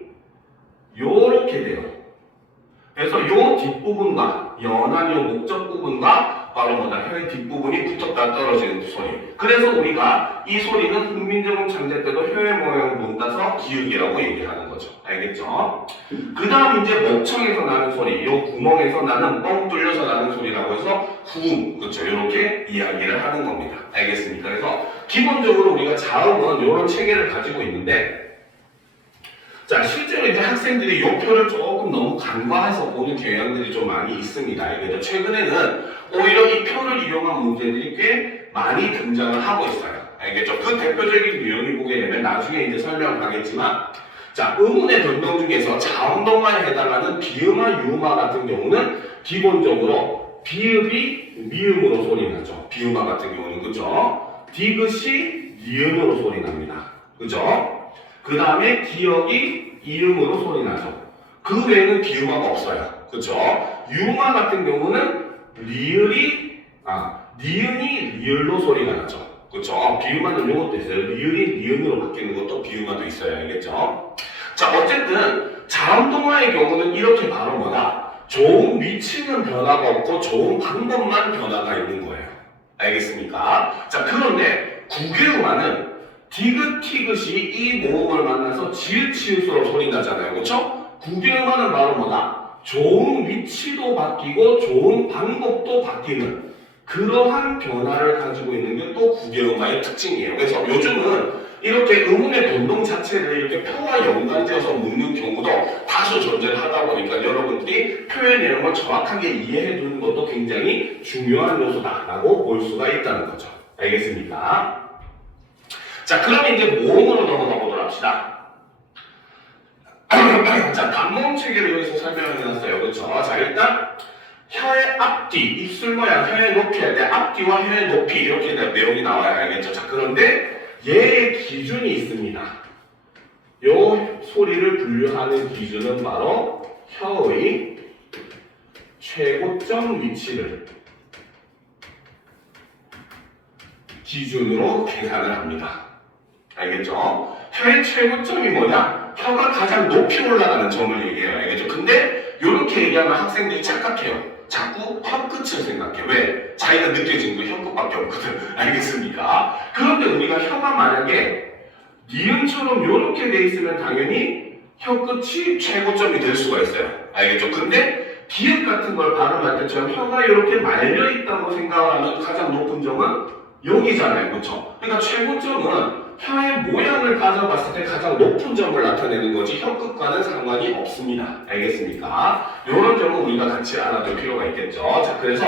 요렇게 돼요. 그래서 요 뒷부분과 연한 요 목적 부분과 바로 뭐다 혀의 뒷부분이 붙었다 떨어지는 소리. 그래서 우리가 이 소리는 훈민정음 창제 때도 혀의 모양을 본따서 기역이라고 얘기하는 거죠. 알겠죠? 그 다음 이제 목청에서 나는 소리, 요 구멍에서 나는 뻥 뚫려서 나는 소리라고 해서 후음, 그렇죠? 이렇게 이야기를 하는 겁니다. 알겠습니까? 그래서 기본적으로 우리가 자음은 이런 체계를 가지고 있는데 자, 실제로 이제 학생들이 이 표를 조금 너무 간과해서 보는 경향들이 좀 많이 있습니다. 알겠죠? 최근에는 오히려 이 표를 이용한 문제들이 꽤 많이 등장을 하고 있어요. 알겠죠? 그 대표적인 유형이 보게 되면 나중에 이제 설명을 하겠지만 자, 음운의 변동 중에서 자음동화에 해당하는 비음화, 유음화 같은 경우는 기본적으로 비읍이 미음으로 소리 나죠. 비음화 같은 경우는 그죠? 디귿이 니은으로 소리 납니다. 그죠? 그 다음에 기역이 이음으로 소리 나죠. 그 외에는 비음화가 없어요. 그쵸? 유음화 같은 경우는 니은이 리을로 소리가 나죠. 그쵸? 비음화는 이것도 있어요. 리을이 니은으로 바뀌는 것도 비음화도 있어요. 알겠죠? 자, 어쨌든 자음동화의 경우는 이렇게 바로 뭐다? 좋은 위치는 변화가 없고 좋은 방법만 변화가 있는 거예요. 알겠습니까? 자, 그런데 구개음화는 디귿, 티귿이 이 모음을 만나서 지읒, 치읓으로 소리 나잖아요. 그렇죠? 구개음화는 바로 뭐다? 좋은 위치도 바뀌고 좋은 방법도 바뀌는 그러한 변화를 가지고 있는 게 또 구개음화의 특징이에요. 그래서 요즘은 이렇게 음운의 변동 자체를 이렇게 표와 연관지어서 묻는 경우도 다수 존재하다 보니까 여러분들이 표의 내용을 정확하게 이해해 두는 것도 굉장히 중요한 요소다라고 볼 수가 있다는 거죠. 알겠습니까? 자, 그럼 이제 모음으로 넘어가 보도록 합시다. 자, 단모음 체계를 여기서 설명을 해놨어요. 그렇죠? 자, 일단 혀의 앞뒤, 입술 모양, 혀의 높이 할 때 앞뒤와 혀의 높이 이렇게 내용이 나와야 알겠죠? 자, 그런데 얘의 기준이 있습니다. 요 소리를 분류하는 기준은 바로 혀의 최고점 위치를 기준으로 계산을 합니다. 알겠죠? 혀의 최고점이 뭐냐? 혀가 가장 높이 올라가는 점을 얘기해요. 알겠죠? 근데 이렇게 얘기하면 학생들이 착각해요. 자꾸 혀 끝을 생각해. 왜? 자기가 느껴지는 거 혀 끝밖에 없거든. 알겠습니까? 그런데 우리가 혀가 만약에 니은처럼 이렇게 돼 있으면 당연히 혀 끝이 최고점이 될 수가 있어요. 알겠죠? 근데 기역 같은 걸 발음할 때처럼 혀가 이렇게 말려 있다고 생각하면 가장 높은 점은 여기잖아요. 그렇죠? 그러니까 최고점은 혀의 모양을 가져봤을 때 가장 높은 점을 나타내는 거지 혀 끝과는 상관이 없습니다. 알겠습니까? 이런 점은 우리가 같이 알아둘 필요가 있겠죠. 자, 그래서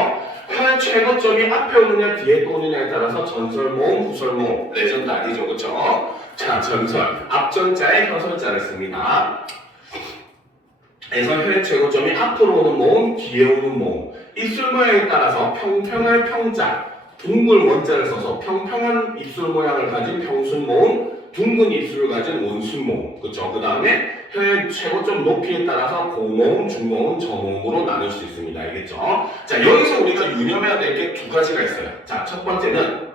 혀의 최고점이 앞에 오느냐 뒤에 또 오느냐에 따라서 전설모음, 후설모음, 레전드 아니죠. 그렇죠? 자, 전설, 앞전자에 혀설자를 씁니다. 그래서 혀의 최고점이 앞으로 오는 모음, 뒤에 오는 모음, 입술 모양에 따라서 평평할 평자, 둥글 원자를 써서 평평한 입술 모양을 가진 평순모음, 둥근 입술을 가진 원순모음, 그렇죠? 그 다음에 혀의 최고점 높이에 따라서 고모음, 중모음, 저모음으로 나눌 수 있습니다. 알겠죠? 자, 여기서 우리가 유념해야 될 게 두 가지가 있어요. 자, 첫 번째는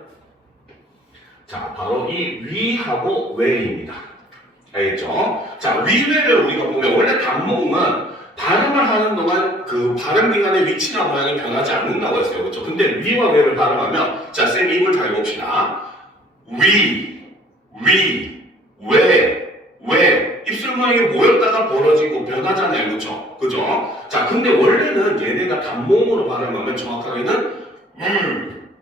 자, 바로 이 위하고 외입니다. 알겠죠? 자, 위외를 우리가 보면 원래 단모음은 발음을 하는 동안 그 발음 기관의 위치나 모양이 변하지 않는다고 했어요. 그렇죠? 근데 위와 외를 발음하면 자, 쌤 입을 잘 봅시다. 외. 입술 모양이 모였다가 벌어지고 변하잖아요. 그렇죠? 그죠? 자, 근데 원래는 얘네가 단모음으로 발음하면 정확하게는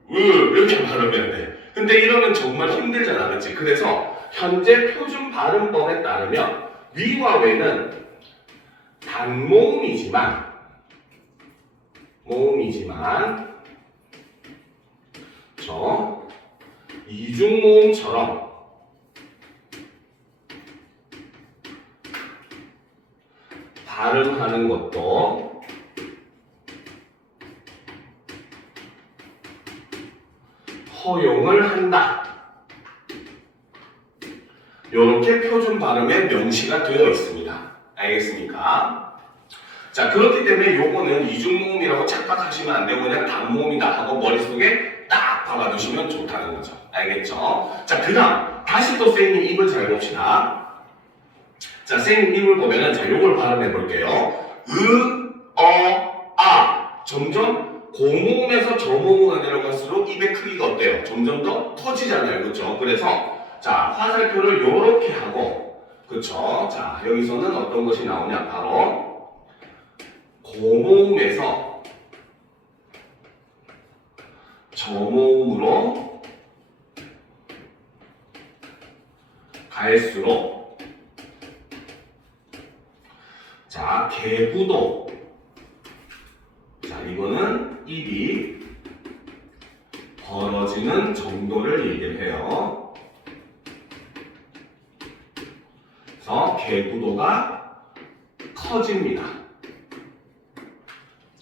이렇게 발음해야 돼. 근데 이러면 정말 힘들잖아. 그렇지? 그래서 현재 표준 발음법에 따르면 위와 외는 단모음이지만 저 이중모음처럼 발음하는 것도 허용을 한다. 이렇게 표준 발음에 명시가 되어 있습니다. 알겠습니까? 자, 그렇기 때문에 요거는 이중모음이라고 착각하시면 안 되고 그냥 단모음이다 하고 머릿속에 딱 박아두시면 좋다는 거죠. 알겠죠? 자, 그 다음 다시 또 쌤님 입을 잘 봅시다. 자, 쌤님 입을 보면은 자, 요걸 발음해 볼게요. 아. 점점 고모음에서 저모음으로 내려갈수록 입의 크기가 어때요? 점점 더 커지잖아요. 그렇죠? 그래서 자, 화살표를 요렇게 하고 그렇죠? 자, 여기서는 어떤 것이 나오냐? 바로 고모음에서 저모음으로 갈수록 자, 개구도 자, 이거는 입이 벌어지는 정도를 얘기를 해요. 그래서 개구도가 커집니다.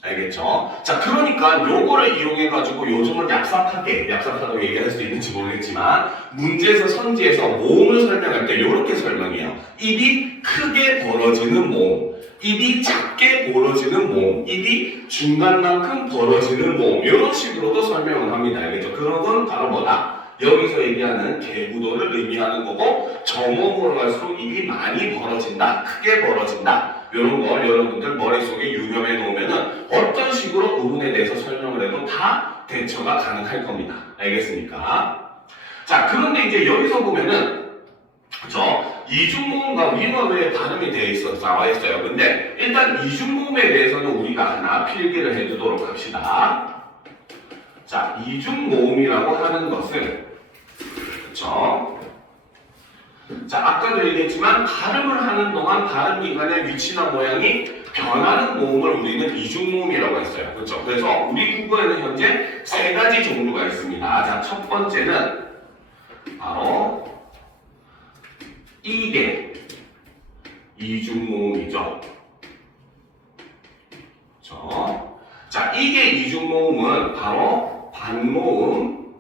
알겠죠? 자, 그러니까 요거를 이용해가지고 요즘은 얍삽하다고 얘기할 수 있는지 모르겠지만 문제에서 선지에서 모음을 설명할 때 요렇게 설명해요. 입이 크게 벌어지는 모음, 입이 작게 벌어지는 모음, 입이 중간만큼 벌어지는 모음 이런 식으로도 설명을 합니다. 알겠죠? 그런 건 바로 뭐다? 여기서 얘기하는 개구도를 의미하는 거고 저모음으로 갈수록 입이 많이 벌어진다, 크게 벌어진다 이런 걸 여러분들 머릿속에 유념해 놓으면은 어떤 식으로 의문에 대해서 설명을 해도 다 대처가 가능할 겁니다. 알겠습니까? 자, 그런데 이제 여기서 보면은 그쵸? 이중모음과 위와 외의 발음이 나와 있어요. 근데 일단 이중모음에 대해서는 우리가 하나 필기를 해두도록 합시다. 자, 이중모음이라고 하는 것은 그쵸? 자, 아까도 얘기했지만 발음을 하는 동안 발음 기관의 위치나 모양이 변하는 모음을 우리는 이중모음이라고 했어요. 그렇죠? 그래서 우리 국어에는 현재 세 가지 종류가 있습니다. 자, 첫 번째는 바로 이대, 이중모음이죠. 그렇죠? 자, 이게 이중모음은 바로 반모음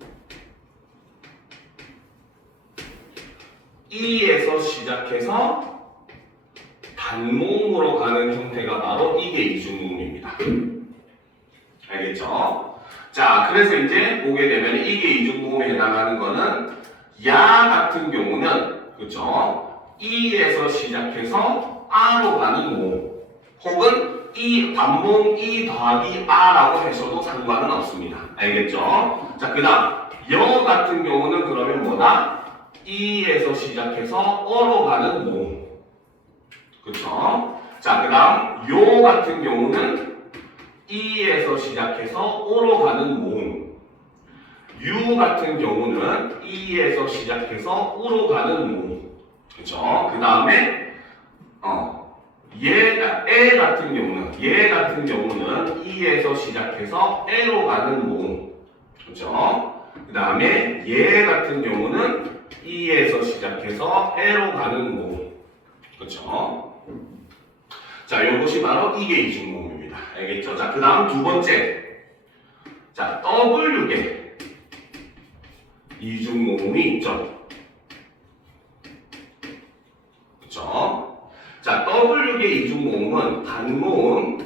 이에서 시작해서 단모음으로 가는 형태가 바로 이게 이중모음입니다. 알겠죠? 자, 그래서 이제 보게 되면 이게 이중모음에 해당하는 거는 야 같은 경우는 그렇죠? 이에서 시작해서 아로 가는 모음 혹은 이 반모음 이 더하기 아라고 하셔도 상관은 없습니다. 알겠죠? 자, 그 다음 여 같은 경우는 그러면 뭐다? 이에서 시작해서 어로 가는 모음. 그쵸? 자, 그 다음 요 같은 경우는 이에서 시작해서 오로 가는 모음. 유 같은 경우는 이에서 시작해서 우로 가는 모음. 그쵸? 그 다음에 에 같은 경우는 이에서 시작해서 에로 가는 모음. 그쵸? 그 다음에 얘 같은 경우는 이에서 시작해서 에로 가는 모음. 그쵸? 자, 이것이 바로 이게 이중모음입니다. 알겠죠? 자, 그 다음 두 번째. 자, W계 이중모음이 있죠. 그쵸? 자, W계 이중모음은 단모음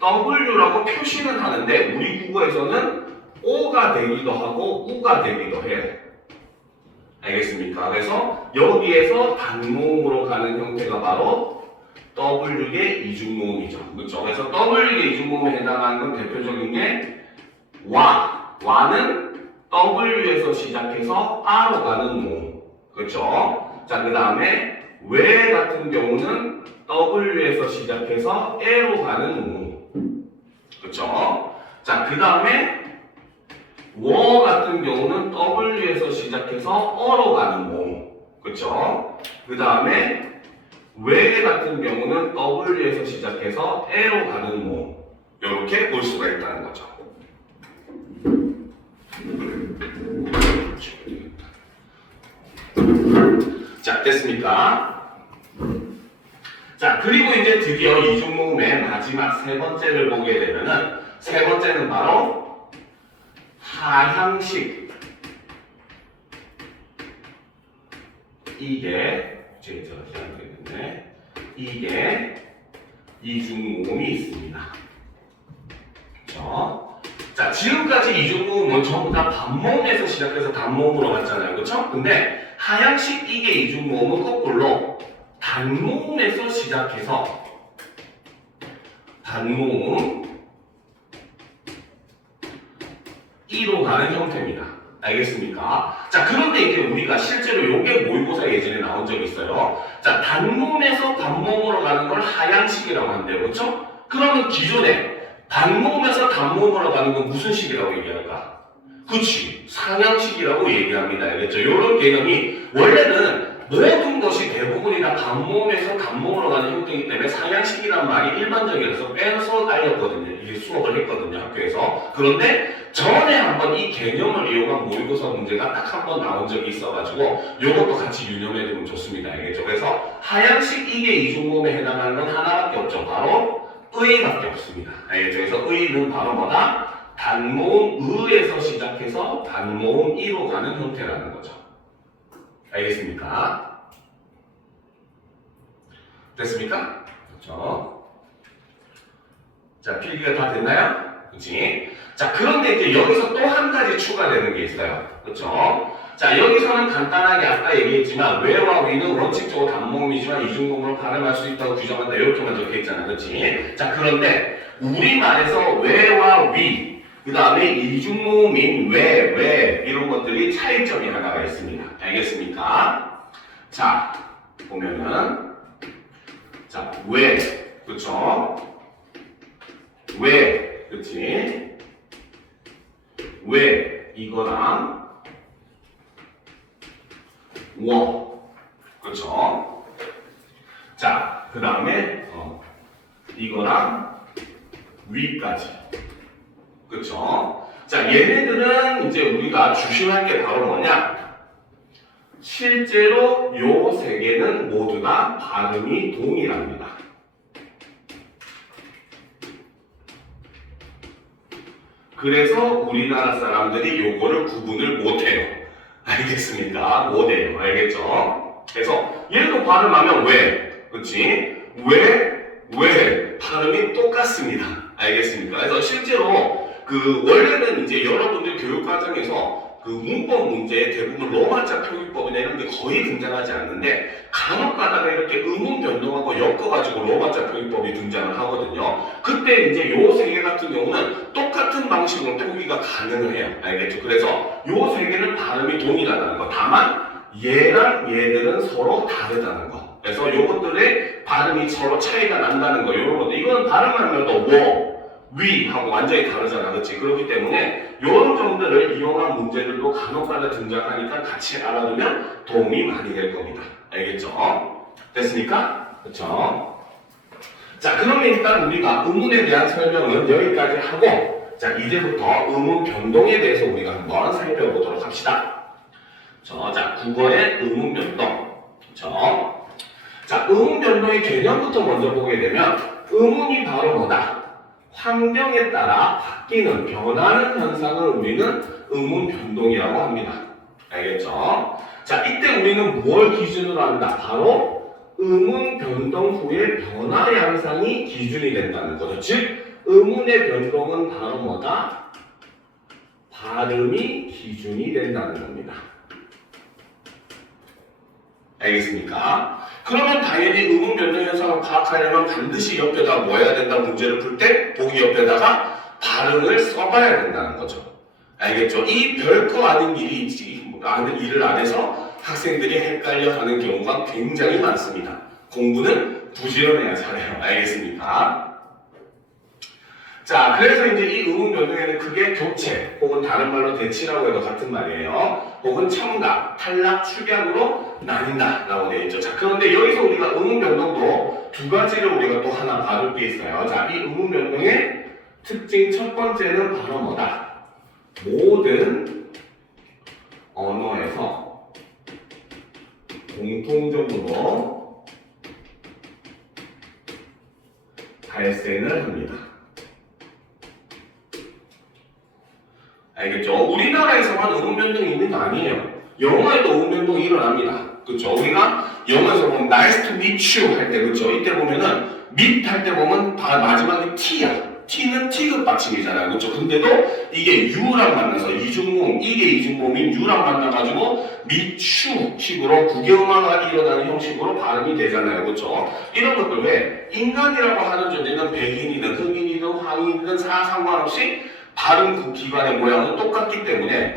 W라고 표시는 하는데 우리 국어에서는 O가 되기도 하고 U가 되기도 해요. 알겠습니까? 그래서 여기에서 단모음으로 가는 형태가 바로 W계 이중모음이죠. 그렇죠? 그래서 W계 이중모음에 해당하는 건 대표적인 게 와는 W에서 시작해서 A로 가는 모음. 그렇죠? 자, 그 다음에 왜 같은 경우는 W에서 시작해서 E로 가는 모음. 그렇죠? 자, 그 다음에 워 같은 경우는 W에서 시작해서 어로 가는 모음. 그쵸? 그 다음에 왜 같은 경우는 W에서 시작해서 E로 가는 모음. 이렇게 볼 수가 있다는 거죠. 자, 됐습니까? 자, 그리고 이제 드디어 이중모음의 마지막 세 번째를 보게 되면은 세 번째는 바로 하향식. 이게 이중모음이 있습니다. 그렇죠? 자, 지금까지 이중모음은 전부 다 반모음에서 시작해서 단모음으로 갔잖아요. 그렇죠? 근데 하향식 이게 이중모음은 거꾸로 단모음에서 시작해서 단모음 2로 가는 형태입니다. 알겠습니까? 자, 그런데 이제 우리가 실제로 요게 모의고사 예전에 나온 적이 있어요. 자, 단모음에서 단모음으로 가는 걸 하향식이라고 한대요. 그렇죠? 그러면 기존에 단모음에서 단모음으로 가는 건 무슨 식이라고 얘기할까? 그치, 상향식이라고 얘기합니다. 알겠죠? 이런 개념이 원래는 모든 것이 대부분이 다 단모음에서 단모음으로 가는 형태이기 때문에 상향식이란 말이 일반적이라서 빼서 알렸거든요. 이게 수업을 했거든요, 학교에서. 그런데 전에 한번 이 개념을 이용한 모의고사 문제가 딱 한 번 나온 적이 있어가지고 이것도 같이 유념해두면 좋습니다. 알겠죠? 그래서 하향식 이게 이중모음에 해당하는 건 하나밖에 없죠. 바로 의밖에 없습니다. 알겠죠? 그래서 의는 바로 뭐다? 단모음 의에서 시작해서 단모음 이로 가는 형태라는 거죠. 알겠습니까? 됐습니까? 그렇죠? 자, 필기가 다 됐나요? 그치? 자, 그런데 이제 여기서 또 한 가지 추가되는 게 있어요. 그렇죠? 자, 여기서는 간단하게 아까 얘기했지만 외와 위는 원칙적으로 단모음이지만 이중모음으로 발음할 수 있다고 규정한다. 이렇게만 적혀있잖아. 그렇지? 자, 그런데 우리말에서 외와 위, 그 다음에 이중모음인 왜 이런 것들이 차이점이 하나가 있습니다. 알겠습니까? 자, 보면은 자, 왜, 그렇죠? 왜, 그렇지? 왜 이거랑 그렇죠? 자, 그 다음에 이거랑 위까지. 그렇죠? 자, 얘네들은 이제 우리가 주심할 게 바로 뭐냐? 실제로 요 세 개는 모두 다 발음이 동일합니다. 그래서 우리나라 사람들이 요거를 구분을 못해요. 알겠습니까? 못해요. 알겠죠? 그래서 얘도 발음하면 왜? 그치? 왜? 발음이 똑같습니다. 알겠습니까? 그래서 실제로 원래는 이제 여러분들 교육 과정에서 문법 문제에 대부분 로마자 표기법이나 이런 게 거의 등장하지 않는데 간혹 가다가 이렇게 의문 변동하고 엮어가지고 로마자 표기법이 등장을 하거든요. 그때 이제 요 세 개 같은 경우는 똑같은 방식으로 표기가 가능을 해요. 알겠죠? 그래서 요 세 개는 발음이 동일하다는 거. 다만 얘랑 얘들은 서로 다르다는 거. 그래서 요것들의 발음이 서로 차이가 난다는 거. 요런 것들. 이거는 발음하면 또 위 하고 완전히 다르잖아. 그렇지? 그렇기 때문에 이런 점들을 이용한 문제들도 간혹가다 등장하니까 같이 알아두면 도움이 많이 될 겁니다. 알겠죠? 됐습니까? 그렇죠? 자, 그러면 일단 우리가 의문에 대한 설명은 여기까지 하고 자, 이제부터 의문 변동에 대해서 우리가 한번 살펴보도록 합시다. 자, 국어의 의문 변동. 그렇죠? 자, 의문 변동의 개념부터 먼저 보게 되면 의문이 바로 뭐다? 환경에 따라 바뀌는, 변하는 현상을 우리는 의문 변동이라고 합니다. 알겠죠? 자, 이때 우리는 뭘 기준으로 한다? 바로 의문 변동 후의 변화 양상이 기준이 된다는 거죠. 즉, 의문의 변동은 바로 뭐다? 발음이 기준이 된다는 겁니다. 알겠습니까? 그러면 당연히 의문 변동 현상을 파악하려면 반드시 옆에다 뭐 해야 된다? 문제를 풀 때 보기 옆에다가 발음을 써봐야 된다는 거죠. 알겠죠? 이 별거 아닌 일을 안 해서 학생들이 헷갈려하는 경우가 굉장히 많습니다. 공부는 부지런해야 잘해요. 알겠습니까? 자, 그래서 이제 이 의문 변동에는 크게 교체 혹은 다른 말로 대치라고 해도 같은 말이에요. 혹은 첨가, 탈락, 축약으로 나뉜다라고 되어 있죠. 자, 그런데 여기서 우리가 의문 변동도 두 가지를 우리가 또 하나 봐줄 게 있어요. 자, 이 의문 변동의 특징 첫 번째는 바로 뭐다? 모든 언어에서 공통적으로 발생을 합니다. 알겠죠? 우리나라에서만 의문 변동이 있는 거 아니에요. 영어에도 의문 변동이 일어납니다. 그렇죠? 우리가 영어에서 보면 nice to meet you 할 때, 그렇죠? 이때 보면은 meet 할 때 보면 마지막에 t야. t는 티귿 받침이잖아요. 그렇죠? 근데도 이게 you랑 만나서 이중모음, 이게 이중모음인 you랑 만나가지고 meet you 식으로 구경만 일어나는 형식으로 발음이 되잖아요. 그렇죠? 이런 것들 왜 인간이라고 하는 존재는 백인이든 흑인이든 황인이든 상관없이 발음 기관의 모양은 똑같기 때문에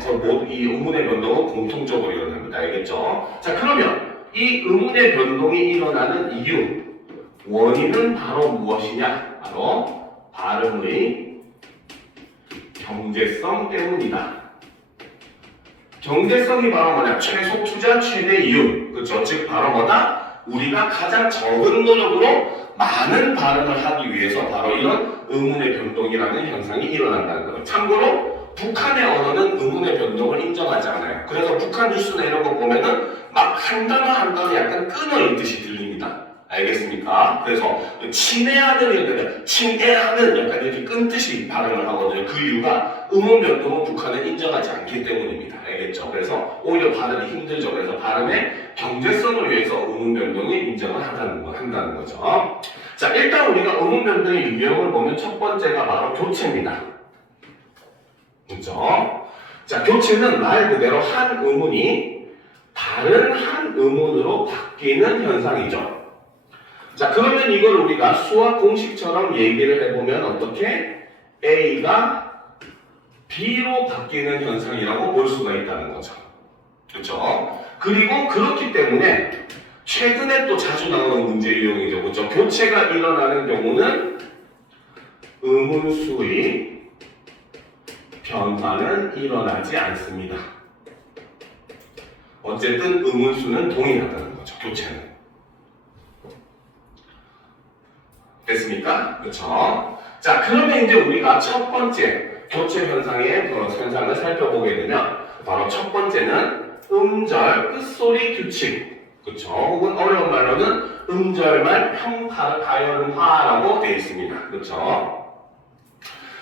이 의문의 변동은 공통적으로 일어납니다. 알겠죠? 자, 그러면 이 의문의 변동이 일어나는 이유, 원인은 바로 무엇이냐? 바로 발음의 경제성 때문이다. 경제성이 바로 뭐냐? 최소 투자 최대 이윤. 그렇죠? 즉 바로 뭐다? 우리가 가장 적은 노력으로 많은 발음을 하기 위해서 바로 이런 의문의 변동이라는 현상이 일어난다는 거예요. 참고로 북한의 언어는 의문의 변동을 인정하지 않아요. 그래서 북한 뉴스나 이런 거 보면은 막 한 단어 한 단어 약간 끊어 읽듯이 들립니다. 알겠습니까? 그래서 친애하는 이런 친애하는 약간 이렇게 끊듯이 발음을 하거든요. 그 이유가 의문 변동은 북한은 인정하지 않기 때문입니다. 알겠죠? 그래서 오히려 발음이 힘들죠. 그래서 발음의 경제성을 위해서 의문 변동이 인정을 한다는 거죠. 자, 일단 우리가 의문 변동의 유형을 보면 첫 번째가 바로 교체입니다. 그렇죠? 자, 교체는 말 그대로 한 의문이 다른 한 의문으로 바뀌는 현상이죠. 자, 그러면 이걸 우리가 수학 공식처럼 얘기를 해보면 어떻게? A가 B로 바뀌는 현상이라고 볼 수가 있다는 거죠. 그렇죠? 그리고 그렇기 때문에 최근에 또 자주 나오는 문제 유형이죠. 그렇죠? 교체가 일어나는 경우는 의문수의 변화는 일어나지 않습니다. 어쨌든 의문수는 동일하다는 거죠. 교체는. 됐습니까? 그렇죠? 자, 그러면 이제 우리가 첫 번째 교체 현상의 현상을 살펴보게 되면 바로 첫 번째는 음절 끝소리 규칙, 그쵸? 혹은 어려운 말로는 음절말 가열음화라고 되어 있습니다. 그쵸?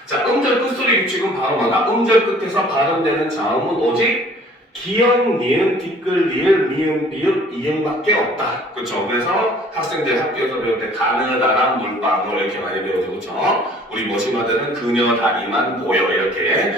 자, 음절 끝소리 규칙은 바로 뭐다? 음절 끝에서 발음되는 자음은 오직 기역, 니은, 티끌, 리을, 미음, 비읍, 이응밖에 없다. 그쵸? 그래서 학생들 학교에서 배울 때 가느다란 물방울 이렇게 많이 배우죠. 그쵸? 우리 머시마들은 그녀 다리만 보여 이렇게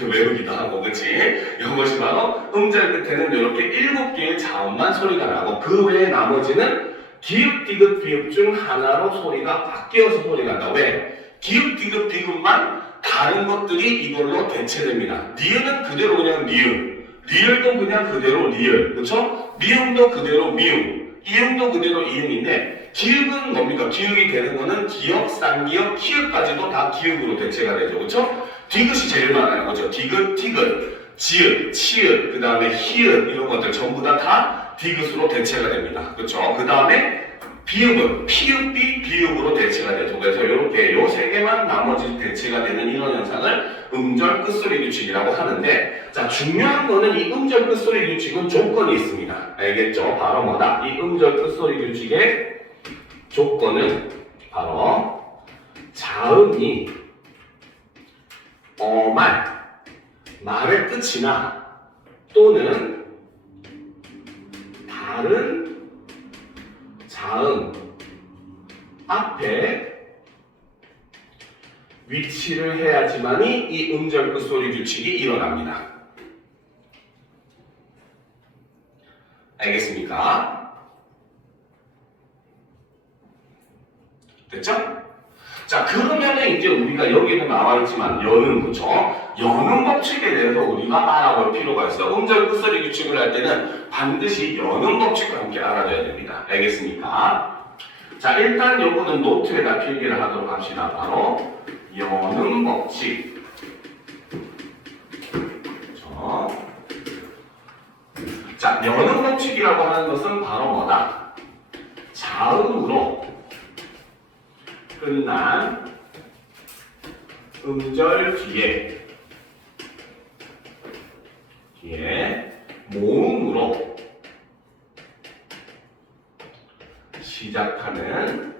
외우기도 하고, 그치? 이것이 바로 음절 끝에는 이렇게 7개의 자음만 소리가 나고 그 외에 나머지는 기읍, 디귿, 비읍 중 하나로 소리가 바뀌어서 소리가 난다. 왜? 기읍, 디귿, 비읍만 다른 것들이 이걸로 대체됩니다. 니은은 그대로 그냥 니은, 리을도 그냥 그대로 리을, 그쵸? 미음도 그대로 미음, 이음도 그대로 이음인데 기읍은 뭡니까? 기읍이 되는 거는 기역, 쌍기역, 키읔까지도 다 기읍으로 대체가 되죠, 그쵸? 디귿이 제일 많아요, 그죠? 디귿, 티귿, 지읒, 치읒, 그 다음에 히읗 이런 것들 전부 다 디귿으로 대체가 됩니다, 그쵸? 그 다음에 비읍은 피읍비 비읍으로 대체가 되죠. 그래서 이렇게 요 세 개만 나머지 대체가 되는 이런 현상을 음절 끝소리 규칙이라고 하는데, 자, 중요한 거는 이 음절 끝소리 규칙은 조건이 있습니다. 알겠죠? 바로 뭐다? 이 음절 끝소리 규칙의 조건은 바로 자음이 말의 끝이나 또는 다른 자음 앞에 위치를 해야지만이 이 음절 끝소리 규칙이 일어납니다. 알겠습니까? 됐죠? 자, 그러면은 이제 우리가 여기도 나와 있지만 여는, 그쵸? 여는 법칙에 대해서 우리가 알아볼 필요가 있어요. 음절 끝소리 규칙을 할 때는 반드시 여는 법칙과 함께 알아둬야 됩니다. 알겠습니까? 자, 일단 요거는 노트에다 필기를 하도록 합시다. 바로 여는 법칙. 그쵸? 자, 여는 법칙이라고 하는 것은 바로 뭐다? 자음으로 끝난 음절 뒤에 모음으로 시작하는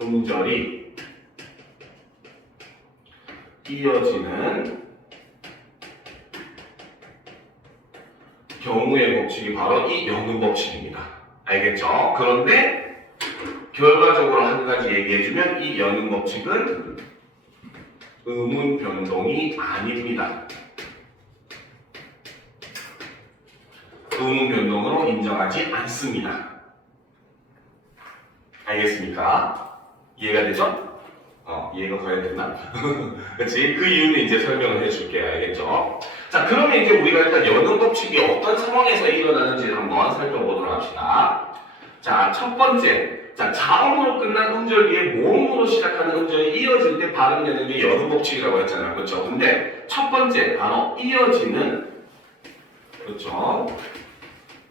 음절이 이어지는 경우의 법칙이 바로 이 여는 법칙입니다. 알겠죠? 그런데 결과적으로 한 가지 얘기해주면 이 여는 법칙은 음운 변동이 아닙니다. 음운 변동으로 인정하지 않습니다. 알겠습니까? 이해가 되죠? 이해가 가야 되나? 그치? 그 이유는 이제 설명을 해줄게요. 알겠죠? 자, 그러면 이제 우리가 일단 여는 법칙이 어떤 상황에서 일어나는지 한번 살펴보도록 합시다. 자, 첫 번째. 자, 자음으로 끝난 음절 뒤에 모음으로 시작하는 음절이 이어질 때 발음되는 게 여는 법칙이라고 했잖아요. 그렇죠? 근데 첫 번째, 바로 이어지는, 그렇죠?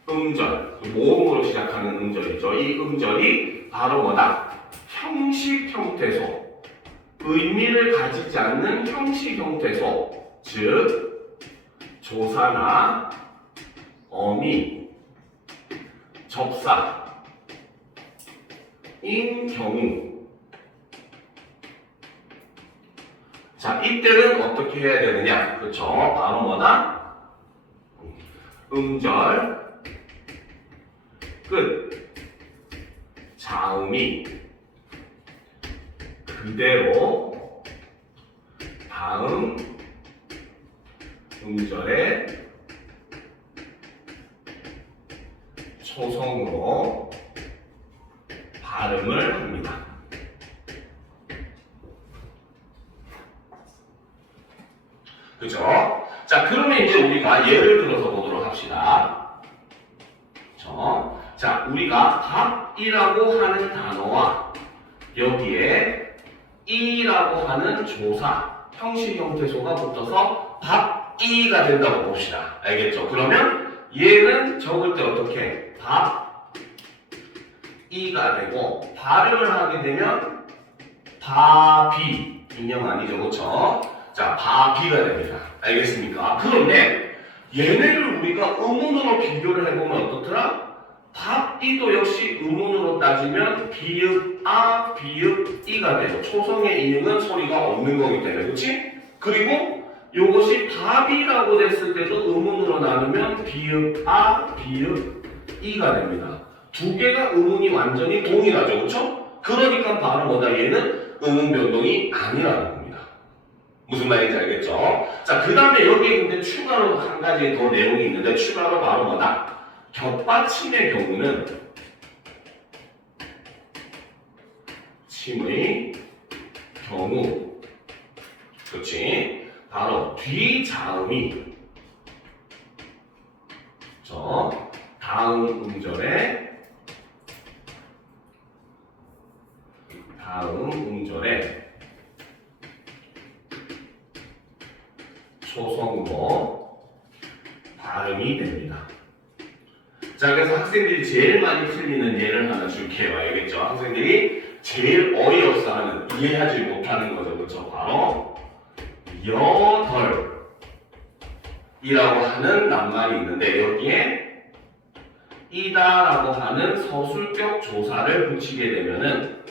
음절, 모음으로 시작하는 음절이죠. 이 음절이 바로 뭐다? 형식 형태소. 의미를 가지지 않는 형식 형태소. 즉, 조사나 어미, 접사 인 경우. 자, 이때는 어떻게 해야 되느냐? 그렇죠? 바로 뭐다? 음절 끝 자음이 그대로 다음 음절의 초성으로 발음을 합니다. 그죠? 자, 그러면 이제 우리가 예를 들어서 보도록 합시다. 그죠? 자, 우리가 밥이라고 하는 단어와 여기에 이라고 하는 조사, 형식 형태소가 붙어서 밥이가 된다고 봅시다. 알겠죠? 그러면 얘는 적을 때 어떻게? 밥이가 되고 발음을 하게 되면 바비, 인형 아니죠? 그렇죠? 자, 바비가 됩니다. 알겠습니까? 그런데 얘네를 우리가 의문으로 비교를 해보면 어떻더라? 밥이도 역시 의문으로 따지면 비읍 아, 비읍 이가 돼요. 초성의 이응은 소리가 없는 거기 때문에, 그렇지? 그리고 이것이 밥이라고 됐을 때도 의문으로 나누면 비읍 아, 비읍 이가 됩니다. 두 개가 의문이 완전히 동일하죠, 그렇죠? 그러니까 바로 뭐다? 얘는 의문 변동이 아니라는 겁니다. 무슨 말인지 알겠죠? 자, 그 다음에 여기에 근데 추가로 한 가지 더 내용이 있는데 추가로 바로 뭐다? 겹받침의 경우는 침의 경우, 그렇지? 바로 뒤자음이 다음 음절에 초성으로 발음이 됩니다. 자, 그래서 학생들이 제일 많이 틀리는 예를 하나 줄게요. 알겠죠? 학생들이 제일 어이없어 하는, 이해하지 못하는 거죠. 그렇죠? 바로 여덜이라고 하는 낱말이 있는데 여기에 이다라고 하는 서술격 조사를 붙이게 되면은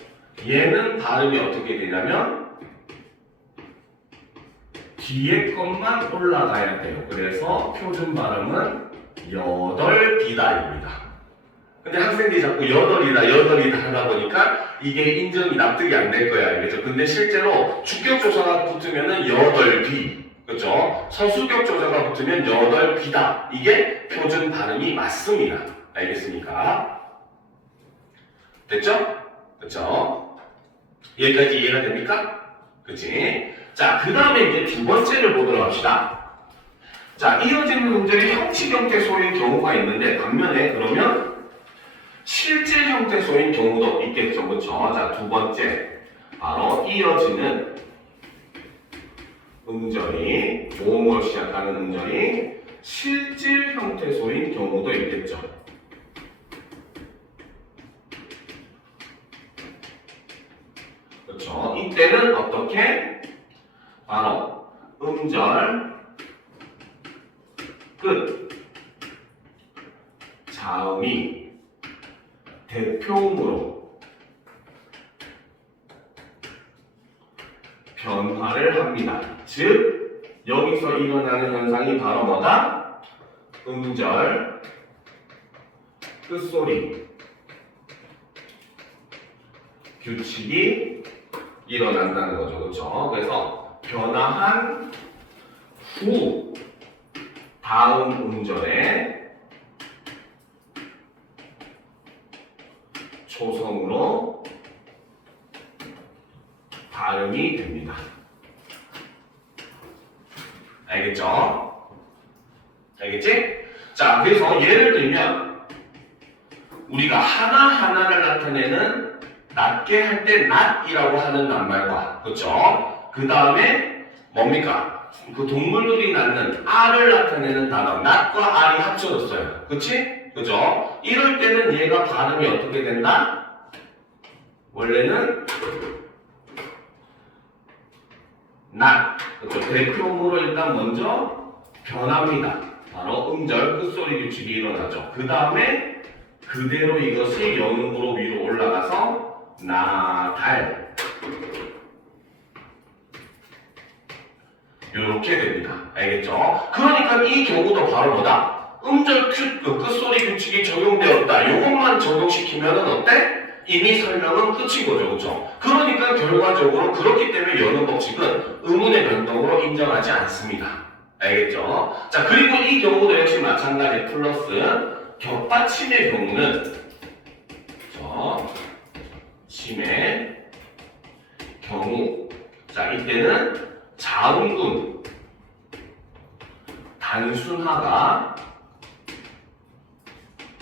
얘는 발음이 어떻게 되냐면 뒤에 것만 올라가야 돼요. 그래서 표준 발음은 여덜비다입니다. 근데 학생들이 자꾸 여덜이다 하다 보니까 이게 인정이 납득이 안 될 거야. 알겠죠? 근데 실제로 주격 조사가 붙으면은 여덜비, 그렇죠? 서술격 조사가 붙으면 여덜비다. 이게 표준 발음이 맞습니다. 알겠습니까? 됐죠? 그렇죠? 여기까지 이해가 됩니까? 그치? 자, 그 다음에 이제 두 번째를 보도록 합시다. 자, 이어지는 음절이 형식 형태 소인 경우가 있는데 반면에 그러면 실질 형태 소인 경우도 있겠죠. 그렇죠? 자, 두 번째 바로 이어지는 음절이 모음으로 시작하는 음절이 실질 형태 소인 경우도 있겠죠. 그렇죠? 이때는 어떻게? 바로 음절 끝 자음이 대표음으로 변화를 합니다. 즉 여기서 일어나는 현상이 바로 뭐다? 음절 끝소리 규칙이 일어난다는 거죠. 그렇죠? 그래서 변화한 후 다음 음절에 초성으로 발음이 됩니다. 알겠죠? 알겠지? 자, 그래서 예를 들면 우리가 하나하나를 나타내는 낮게 할 때 낮이라고 하는 낱말과, 그렇죠? 그 다음에 뭡니까? 그 동물들이 낳는 알을 나타내는 단어, 낮과 알이 합쳐졌어요. 그치? 그죠? 이럴 때는 얘가 발음이 어떻게 된다? 원래는 낮, 그렇죠? 대표음으로 일단 먼저 변합니다. 바로 음절 끝소리 규칙이 일어나죠. 그 다음에 그대로 이것이 영음으로 위로 올라가서 나달 이렇게 됩니다. 알겠죠? 그러니까 이 경우도 바로 뭐다? 음절 끝소리 규칙이 적용되었다. 이것만 적용시키면 어때? 이미 설명은 끝인 거죠. 그렇죠? 그러니까 결과적으로 그렇기 때문에 여는 법칙은 의문의 변동으로 인정하지 않습니다. 알겠죠? 자, 그리고 이 경우도 역시 마찬가지 플러스 겹받침의 경우는 침의 경우, 자, 이때는 자음군 단순화가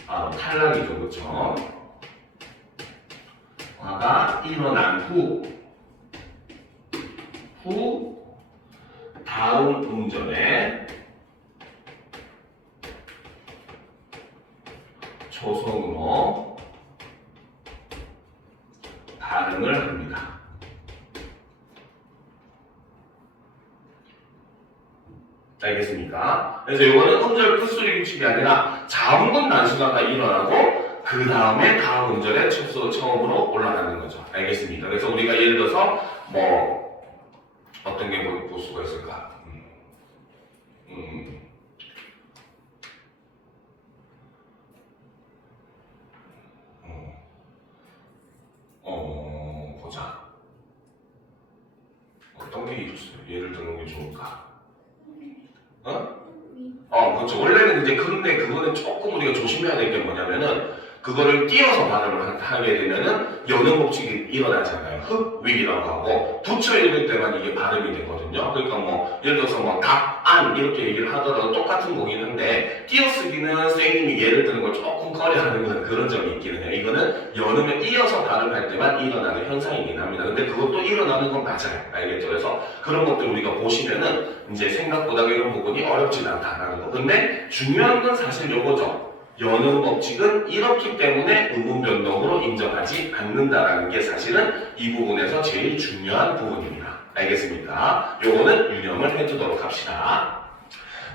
바로 탈락이죠. 그렇죠? 화가 일어난 후 다음 음절에 초성으로 발음을 합니다. 알겠습니까? 그래서 이거는 음절 끝소리 규칙이 아니라 자음군 단순화가 일어나고 그 다음에 다음 음절에 처음으로 올라가는 거죠. 알겠습니까? 그래서 우리가 예를 들어서 뭐 어떤 게 볼 수가 있을까? 보자. 어떤 게 예를 드는 게 좋을까? 그렇죠. 원래는 이제 근데 그거는 조금 우리가 조심해야 될 게 뭐냐면은 그거를 띄어서 발음을 하게 되면은 연음 법칙이 일어나잖아요. 흡위기라고 하고 붙여 읽을 때만 이게 발음이 되거든요. 그러니까 뭐 예를 들어서 뭐 닭, 안 이렇게 얘기를 하더라도 똑같은 거긴 한데 띄어쓰기는 선생님이 예를 드는 걸 조금 꺼려하는 그런 점이 있기는 해요. 이거는 연음을 이어서 발음할 때만 일어나는 현상이긴 합니다. 근데 그것도 일어나는 건 맞아요. 알겠죠? 그래서 그런 것들 우리가 보시면은 이제 생각보다 이런 부분이 어렵진 않다라는 거. 근데 중요한 건 사실 요거죠. 연음 법칙은 이렇기 때문에 음운 변동으로 인정하지 않는다라는 게 사실은 이 부분에서 제일 중요한 부분입니다. 알겠습니까? 요거는 유념을 해두도록 합시다.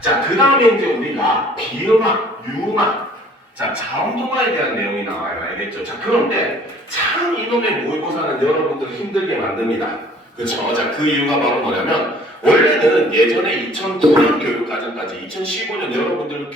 자, 그 다음에 이제 우리가 비음악, 유음악, 자, 자음동화에 대한 내용이 나와요. 알겠죠? 자, 그런데 참 이놈의 모의고사는 여러분들 힘들게 만듭니다. 그렇죠? 자, 그 이유가 바로 뭐냐면 원래는 예전에 2009년 교육과정까지 2015년 여러분들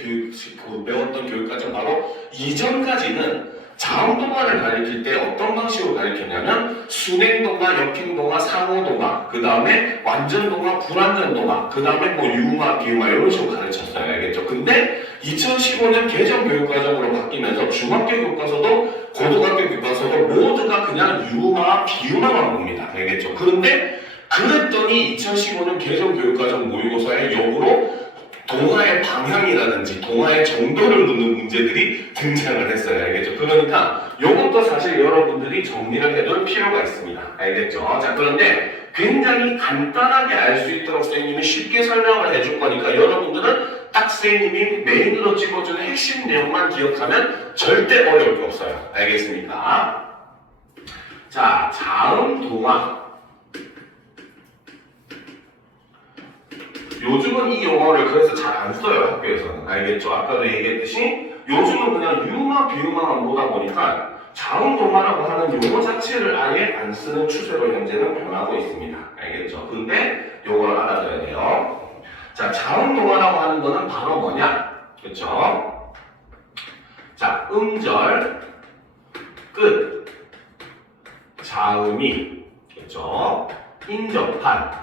배웠던 교육과정 바로 이전까지는 자음동화를 가르칠 때 어떤 방식으로 가르쳤냐면 순행동화, 역행동화, 상호동화, 그 다음에 완전동화, 불완전동화, 그 다음에 뭐 유음화, 비음화 이런 식으로 가르쳤어요. 알겠죠? 근데 2015년 개정 교육과정으로 바뀌면서 중학교 교과서도 고등학교 교과서도 모두가 그냥 유음화, 비음화만 봅니다. 알겠죠? 그런데 그랬더니 2015년 개정 교육과정 모의고사에 역으로 동화의 방향이라든지 동화의 정도를 묻는 문제들이 등장을 했어요. 알겠죠? 그러니까 이것도 사실 여러분들이 정리를 해둘 필요가 있습니다. 알겠죠? 자, 그런데 굉장히 간단하게 알 수 있도록 선생님이 쉽게 설명을 해줄 거니까 여러분들은 딱 선생님이 메인으로 찍어주는 핵심 내용만 기억하면 절대 어려울 게 없어요. 알겠습니까? 자, 자음 동화. 요즘은 이 용어를 그래서 잘 안 써요, 학교에서는. 알겠죠? 아까도 얘기했듯이 요즘은 그냥 유마, 비유마만 보다 보니까 자음동화라고 하는 용어 자체를 아예 안 쓰는 추세로 현재는 변하고 있습니다. 알겠죠? 근데 요걸 알아둬야 돼요. 자, 자음동화라고 하는 거는 바로 뭐냐? 그렇죠? 자, 음절, 끝, 자음이, 그렇죠? 인접한,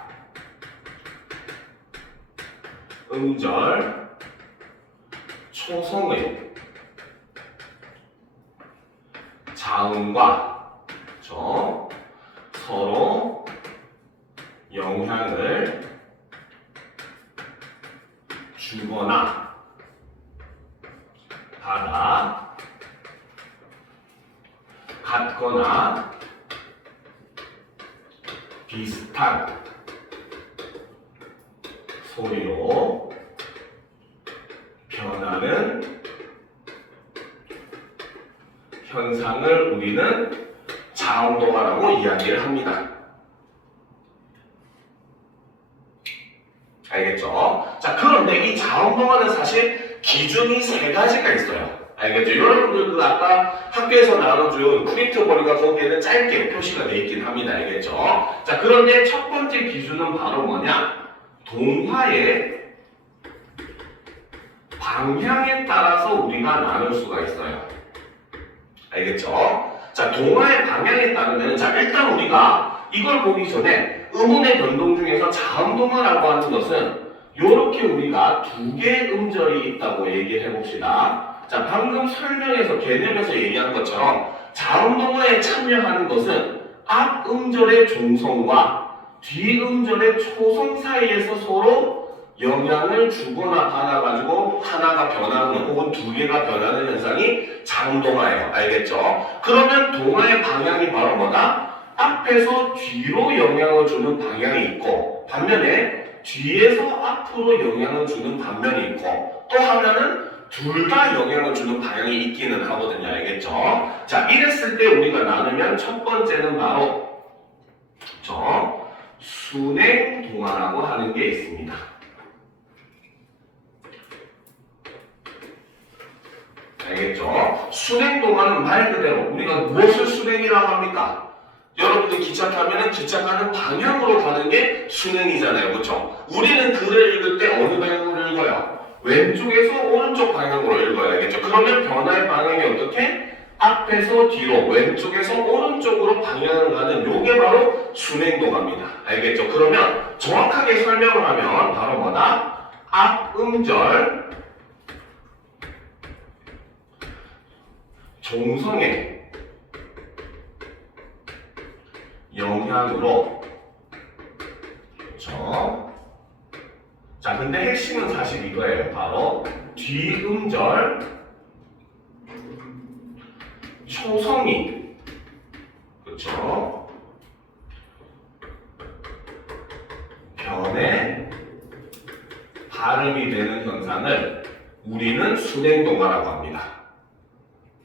음절, 초성의 자음과 그렇죠? 서로 영향을 주거나 받아 같거나 비슷한 소리로 변하는 현상을 우리는 자음동화라고 이야기를 합니다. 알겠죠? 자, 그런데 이 자음동화는 사실 기준이 세 가지가 있어요. 알겠죠? 여러분들 그 아까 학교에서 나눠준 프린트볼과 거기에는 짧게 표시가 되어 있긴 합니다. 알겠죠? 자, 그런데 첫 번째 기준은 바로 뭐냐? 동화의 방향에 따라서 우리가 나눌 수가 있어요. 알겠죠? 자, 동화의 방향에 따르면 자, 일단 우리가 이걸 보기 전에 음운의 변동 중에서 자음동화라고 하는 것은 이렇게 우리가 두 개의 음절이 있다고 얘기를 해봅시다. 자, 방금 설명에서 개념에서 얘기한 것처럼 자음동화에 참여하는 것은 앞 음절의 종성과 뒤 음절의 초성 사이에서 서로 영향을 주거나 받아가지고 하나가 변하는 혹은 두 개가 변하는 현상이 자음동화예요. 알겠죠? 그러면 동화의 방향이 바로 뭐다? 앞에서 뒤로 영향을 주는 방향이 있고 반면에 뒤에서 앞으로 영향을 주는 방면이 있고 또 하나는 둘 다 영향을 주는 방향이 있기는 하거든요. 알겠죠? 자, 이랬을 때 우리가 나누면 첫 번째는 바로 순행동화라고 하는 게 있습니다. 말 그대로 우리가 무엇을 순행이라고 합니까? 여러분들 기차 타면은 기차 가는 방향으로 가는 게 순행이잖아요. 그렇죠? 우리는 글을 읽을 때 어느 방향으로 읽어요? 왼쪽에서 오른쪽 방향으로 읽어야 알겠죠? 그러면 변화의 방향이 어떻게? 앞에서 뒤로, 왼쪽에서 오른쪽으로 방향을 가는 요게 바로 순행동화입니다. 알겠죠? 그러면 정확하게 설명을 하면 바로 뭐다? 앞음절 종성의 영향으로, 그렇죠? 자, 근데 핵심은 사실 이거예요. 바로 뒤음절 초성이, 그렇죠? 변에 발음이 되는 현상을 우리는 순행동화라고 합니다.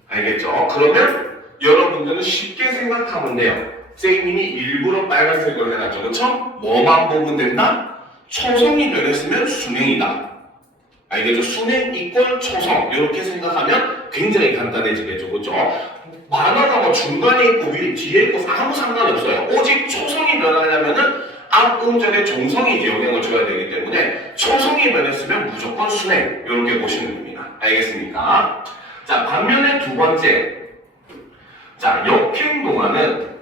알겠죠? 그러면 여러분들은 쉽게 생각하면 돼요. 쌤님이 일부러 빨간색으로 해놨죠. 그렇죠? 뭐만 보면 된다? 초성이 변했으면 순행이다. 알겠죠? 순행 이꼴 초성 이렇게 생각하면 굉장히 간단해지겠죠. 그렇죠? 만화가 뭐 중간에 있고 위에 뒤에 있고 아무 상관없어요. 오직 초성이 변하려면은 앞음절에 종성이 이제 영향을 줘야 되기 때문에 초성이 변했으면 무조건 순행 이렇게 보시면 됩니다. 알겠습니까? 자, 반면에 두 번째, 자, 역행동화는,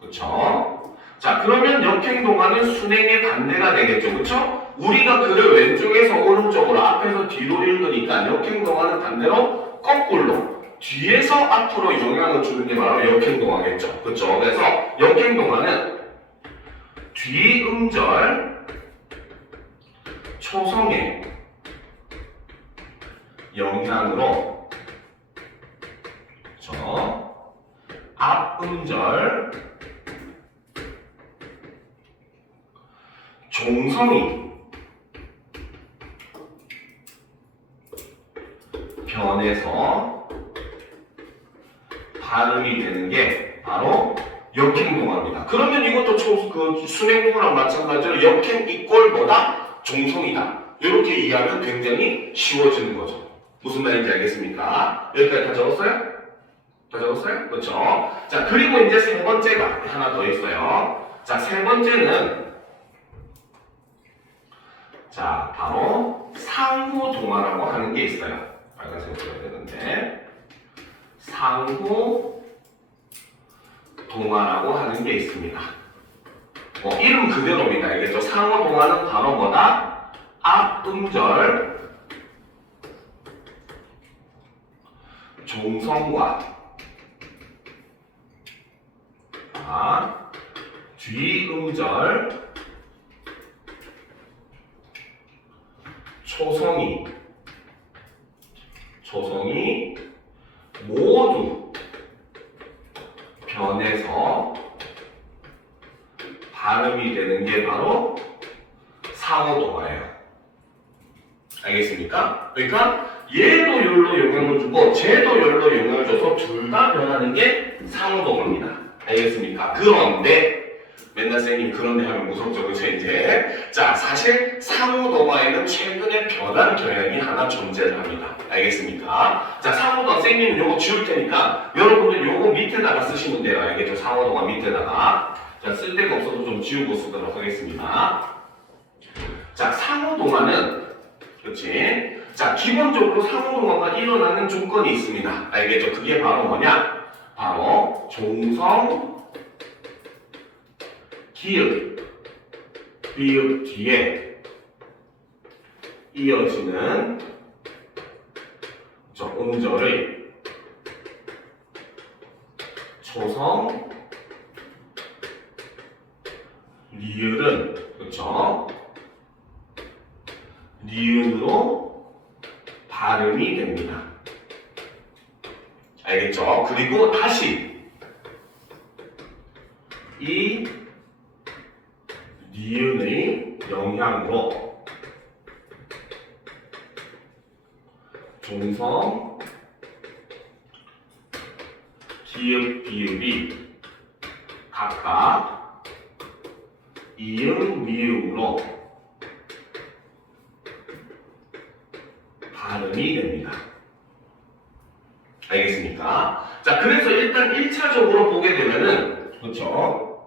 그쵸? 자, 그러면 역행동화는 순행의 반대가 되겠죠. 그쵸? 우리가 글을 왼쪽에서 오른쪽으로, 앞에서 뒤로 읽으니까 역행동화는 반대로 거꾸로, 뒤에서 앞으로 영향을 주는 게 바로 역행동화겠죠. 그쵸? 그래서 역행동화는 뒤음절 초성의 영향으로, 그렇죠? 앞음절 종성이 변해서 발음이 되는 게 바로 역행동화입니다. 그러면 이것도 순행동화랑 마찬가지로 역행 이꼴 뭐다? 종성이다. 이렇게 이해하면 굉장히 쉬워지는 거죠. 무슨 말인지 알겠습니까? 여기까지 다 적었어요? 다 적었어요? 그렇죠? 자, 그리고 이제 세 번째가 하나 더 있어요. 자, 세 번째는, 자, 바로 상호동화라고 하는 게 있어요. 빨간색으로 써야 되는데, 상호동화라고 하는 게 있습니다. 이름 그대로입니다. 알겠죠? 상호동화는 바로 뭐다? 앞음절 종성과 뒤음절 초성이 모두 변해서 발음이 되는 게 바로 상호동화예요. 알겠습니까? 그러니까 얘도 열로 영향을 주고 쟤도 열로 영향을 줘서 둘 다 변하는 게 상호동화입니다. 알겠습니까? 그런데 맨날 쌤님 그런데 하면 무섭죠, 그쵸 이제? 자, 사실 상호동화에는 최근에 변한 경향이 하나 존재를 합니다. 알겠습니까? 자, 상호동화 쌤님은 요거 지울 테니까 여러분들 요거 밑에다가 쓰시면 돼요. 알겠죠? 상호동화 밑에다가. 자, 쓸 데가 없어서 좀 지우고 쓰도록 하겠습니다. 자, 상호동화는, 그렇지? 자, 기본적으로 상호동화가 일어나는 조건이 있습니다. 알겠죠? 그게 바로 뭐냐? 바로 종성, 기읍, 비읍 뒤에 이어지는 음절의 초성, 리을은, 그렇죠? 니은으로 발음이 됩니다. 알겠죠? 그리고 다시 이 니은의 영향으로 종성, 기읍, 비읍이 각각 이응, 미음으로 발음이 됩니다. 알겠습니까? 자, 그래서 일단 1차적으로 보게 되면은, 그렇죠?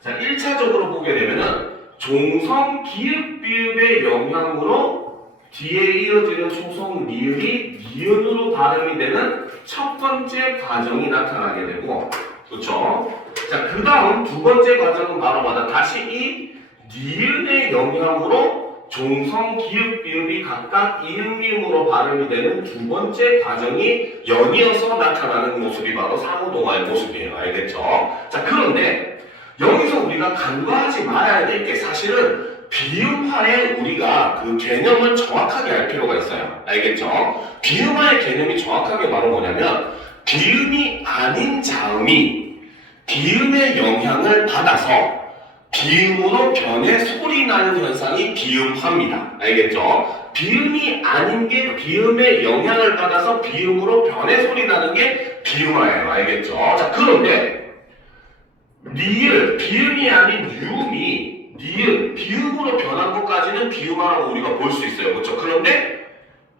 자, 1차적으로 보게 되면은, 종성 기읍 비읍의 영향으로 뒤에 이어지는 초성 니을이 니은으로 발음이 되는 첫 번째 과정이 나타나게 되고, 그렇죠? 자, 그 다음 두 번째 과정은 바로 뭐다? 다시 이 니은의 영향으로 종성 기읍 비읍이 각각 이응 미음으로 발음이 되는 두 번째 과정이 연이어서 나타나는 모습이 바로 상호동화의 모습이에요. 알겠죠? 자, 그런데 여기서 우리가 간과하지 말아야 될 게 사실은 비음화에 우리가 그 개념을 정확하게 알 필요가 있어요. 알겠죠? 비음화의 개념이 정확하게 바로 뭐냐면 비음이 아닌 자음이 비음의 영향을 받아서 비음으로 변해 소리 나는 현상이 비음화입니다. 알겠죠? 비음이 아닌 게 비음의 영향을 받아서 비음으로 변해 소리 나는 게 비음화예요. 알겠죠? 자, 그런데 니을, 비음이 아닌 유음이 니은, 비음으로 변한 것까지는 비음화라고 우리가 볼 수 있어요. 그렇죠? 그런데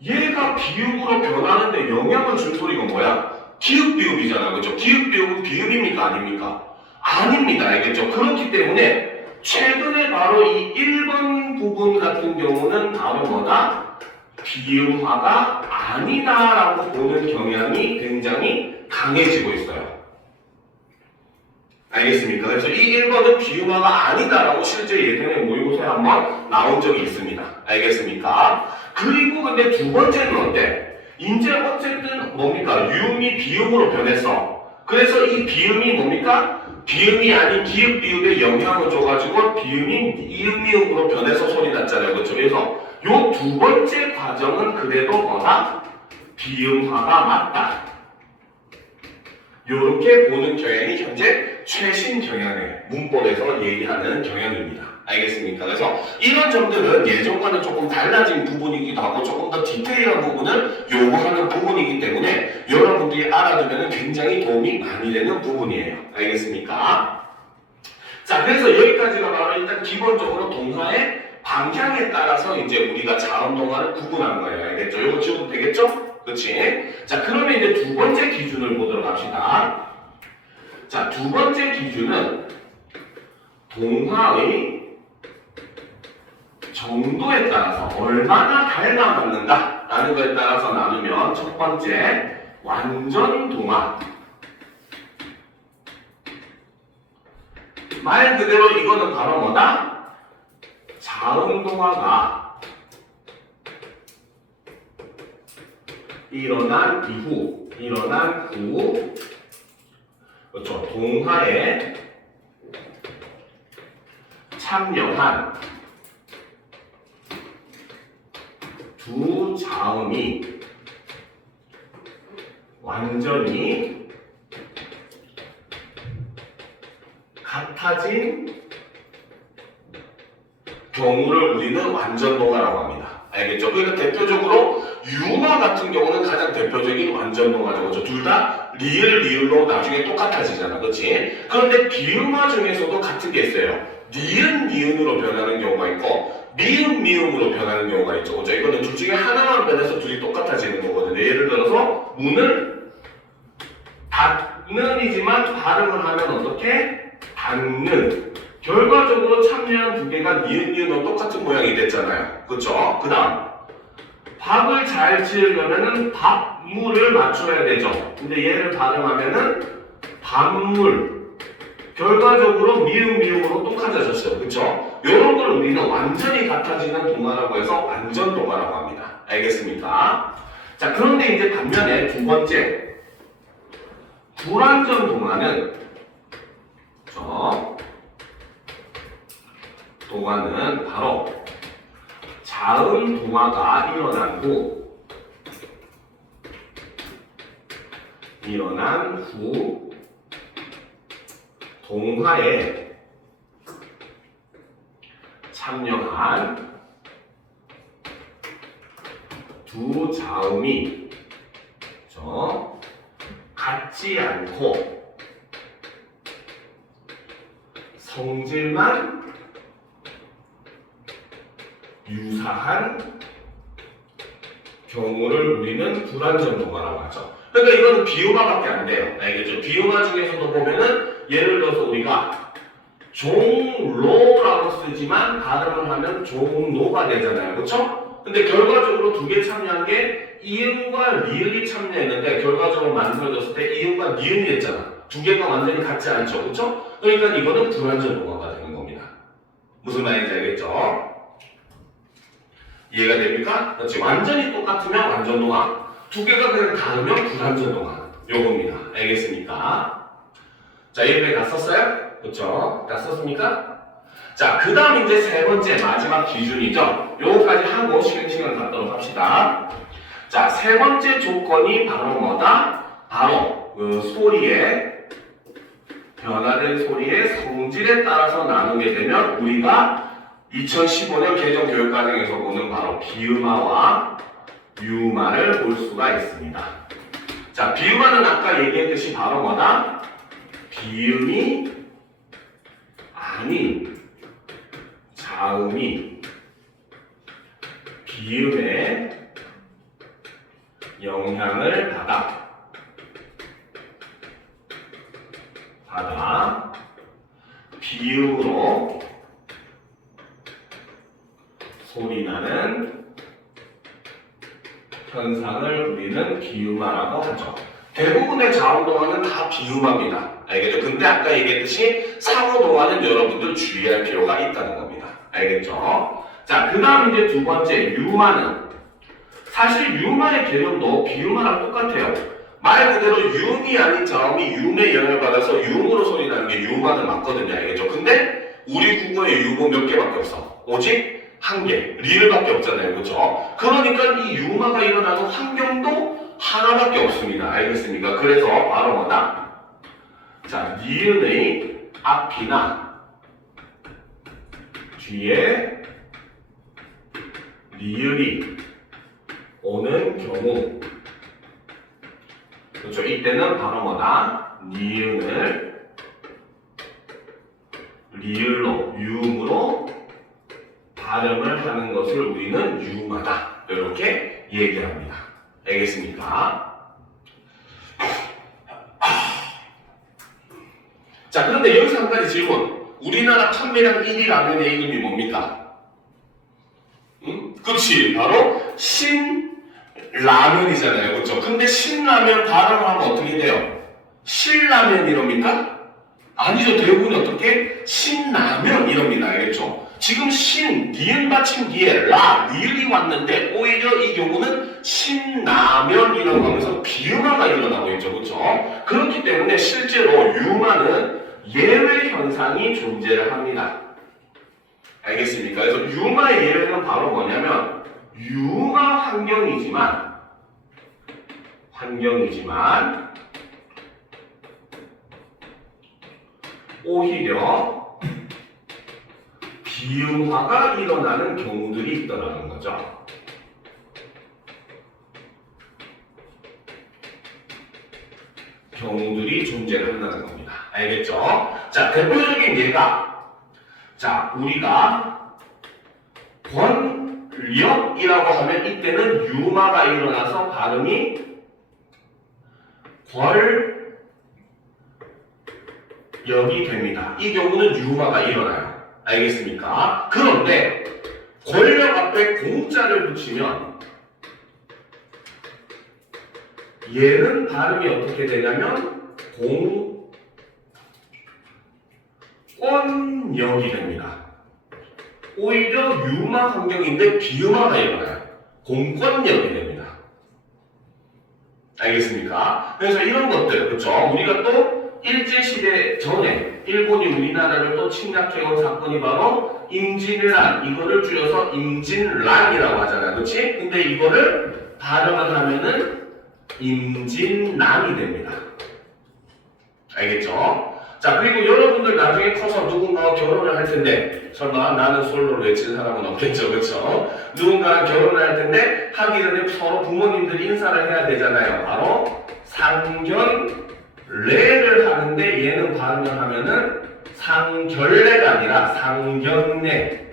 얘가 비음으로 변하는데 영향을 준 소리가 뭐야? 기읍비읍이잖아. 그렇죠? 기읍비읍은 비음입니까? 아닙니까? 아닙니다. 알겠죠? 그렇기 때문에 최근에 바로 이 1번 부분 같은 경우는 바로 뭐다? 비음화가 아니다라고 보는 경향이 굉장히 강해지고 있어요. 알겠습니까? 그래서 이 1번은 비음화가 아니다라고 실제 예전에 모의고사에 한번 나온 적이 있습니다. 알겠습니까? 그리고 근데 두 번째는 어때? 이제 어쨌든 뭡니까? 유음이 비음으로 변했어. 그래서 이 비음이 뭡니까? 비음이 아닌 기읍 비읍에 영향을 줘가지고 비음이 이음 미음으로 변해서 소리 났잖아요. 그렇죠? 그래서 요 두 번째 과정은 그래도 뭐다? 비음화가 맞다. 요렇게 보는 경향이 현재 최신 경향의 문법에서 얘기하는 경향입니다. 알겠습니까? 그래서 이런 점들은 예전과는 조금 달라진 부분이기도 하고 조금 더 디테일한 부분을 요구하는 부분이기 때문에 여러분들이 알아두면 굉장히 도움이 많이 되는 부분이에요. 알겠습니까? 자, 그래서 여기까지가 바로 일단 기본적으로 동화의 방향에 따라서 이제 우리가 자음 동화를 구분한 거예요. 알겠죠? 이거 지워도 되겠죠? 그렇지? 자, 그러면 이제 두 번째 기준을 보도록 합시다. 자, 두 번째 기준은 동화의 정도에 따라서 얼마나 닮아맞는가 라는 것에 따라서 나누면 첫 번째 완전 동화. 말 그대로 이거는 바로 뭐다? 자음 동화가 일어난 후, 그렇죠. 동화에 참여한 두 자음이 완전히 같아진 경우를 우리는 완전동화라고 합니다. 알겠죠? 그러니까 대표적으로 유화 같은 경우는 가장 대표적인 완전동화죠. 그렇죠? 둘 다 리을로 나중에 똑같아지잖아. 그렇지? 그런데 비음화 중에서도 같은 게 있어요. 니은으로 변하는 경우가 있고 미음으로 변하는 경우가 있죠. 그렇죠? 이거는 둘 중에 하나만 변해서 둘이 똑같아지는 거거든요. 예를 들어서 문을 닫는이지만 발음을 하면 어떻게? 닫는. 결과적으로 참여한 두 개가 니은으로 똑같은 모양이 됐잖아요. 그렇죠? 그 다음 밥을 잘 지으려면은 밥물을 맞춰야 되죠. 근데 얘를 발음하면은 밥물. 결과적으로 미음으로 똑같아졌어요. 그렇죠? 이런 걸 우리는 완전히 같아지는 동화라고 해서 완전 동화라고 합니다. 알겠습니까? 자, 그런데 이제 반면에 두 번째 불완전 동화는 동화는 바로 자음 동화가 일어난 후 동화에 참여한 두 자음이 같지 않고 성질만 유사한 경우를 우리는 불완전 동화라고 하죠. 그러니까 이거는 비음화밖에 안 돼요. 알겠죠? 비음화 중에서도 보면은 예를 들어서 우리가 종로라고 쓰지만 발음을 하면 종로가 되잖아요. 그렇죠? 근데 결과적으로 두 개 참여한 게 이음과 리을이 참여했는데 결과적으로 만들어졌을 때 이음과 니은이 됐잖아. 두 개가 완전히 같지 않죠. 그렇죠? 그러니까 이거는 불완전 동화가 되는 겁니다. 무슨 말인지 알겠죠? 이해가 됩니까? 그렇지. 완전히 똑같으면 완전 동화. 두 개가 그냥 다르면 불완전 동화. 요겁니다. 알겠습니까? 자, 이렇게 다 썼어요? 그렇죠? 다 썼습니까? 자, 그 다음 이제 세 번째 마지막 기준이죠. 요거까지 하고 시간 갖도록 합시다. 자, 세 번째 조건이 바로 뭐다? 바로 그 소리의 변화된 소리의 성질에 따라서 나누게 되면 우리가 2015년 개정 교육과정에서 보는 바로 비음화와 유음화를 볼 수가 있습니다. 자, 비음화는 아까 얘기했듯이 바로 뭐다? 비음이 아닌 자음이 비음에 영향을 받아 비음으로 소리나는 현상을 우리는 비음화라고 하죠. 대부분의 자음동화는 다 비음화입니다. 알겠죠? 근데 아까 얘기했듯이 상호동화는 여러분들 주의할 필요가 있다는 겁니다. 알겠죠? 자, 그 다음 이제 두 번째 유음화는 사실 유음화의 개념도 비음화랑 똑같아요. 말 그대로 유음이 아닌 자음이 유음의 영향을 받아서 유음으로 소리 나는 게 유음화는 맞거든요. 알겠죠? 근데 우리 국어에 유음은 몇 개밖에 없어. 오직 한 개, 리을밖에 없잖아요. 그렇죠? 그러니까 이 유음화가 일어나는 환경도 하나밖에 없습니다. 알겠습니까? 그래서 바로 뭐다? 자, 니은의 앞이나 뒤에 리을이 오는 경우, 그렇죠? 이때는 바로 뭐다? 니은을 리을로, 유음으로 발음을 하는 것을 우리는 유음하다. 이렇게 얘기합니다. 알겠습니까? 자, 그런데 여기서 한 가지 질문. 우리나라 판매량 1위 라면의 이름이 뭡니까? 그치. 바로 신라면이잖아요. 그렇죠? 근데 신라면 발음을 하면 어떻게 돼요? 신라면 이럽니까? 아니죠. 대부분이 어떻게? 신라면 이럽니다. 알겠죠? 지금 신, 니은 받침 뒤에 라, 리을이 왔는데 오히려 이 경우는 신라면이라고 하면서 비음화가 일어나고 있죠. 그렇죠? 그렇기 때문에 실제로 유음화는 예외 현상이 존재를 합니다. 알겠습니까? 그래서 유음화의 예외는 바로 뭐냐면 유음화 환경이지만 오히려 비음화가 일어나는 경우들이 있더라는 거죠. 경우들이 존재를 한다는 겁니다. 알겠죠? 자, 대표적인 예가, 자, 우리가 권력이라고 하면 이때는 유음화가 일어나서 발음이 권력이 됩니다. 이 경우는 유음화가 일어나요. 알겠습니까? 그런데 권력 앞에 공자를 붙이면 얘는 발음이 어떻게 되냐면 공권력이 됩니다. 오히려 유음화 환경인데 비음화가 일어나요. 공권력이 됩니다. 알겠습니까? 그래서 이런 것들, 그렇죠? 우리가 또 일제시대 전에 일본이 우리나라를 또 침략해온 사건이 바로 임진왜란, 이거를 줄여서 임진란이라고 하잖아요. 그렇지? 근데 이거를 발음을 하면은 임진남이 됩니다. 알겠죠? 자, 그리고 여러분들 나중에 커서 누군가와 결혼을 할 텐데, 설마 나는 솔로를 외치는 사람은 없겠죠, 그렇죠? 누군가랑 결혼을 할 텐데 하기 전에 서로 부모님들이 인사를 해야 되잖아요. 바로 상견례를 하는데 얘는 발음을 하면은 상결례가 아니라 상견례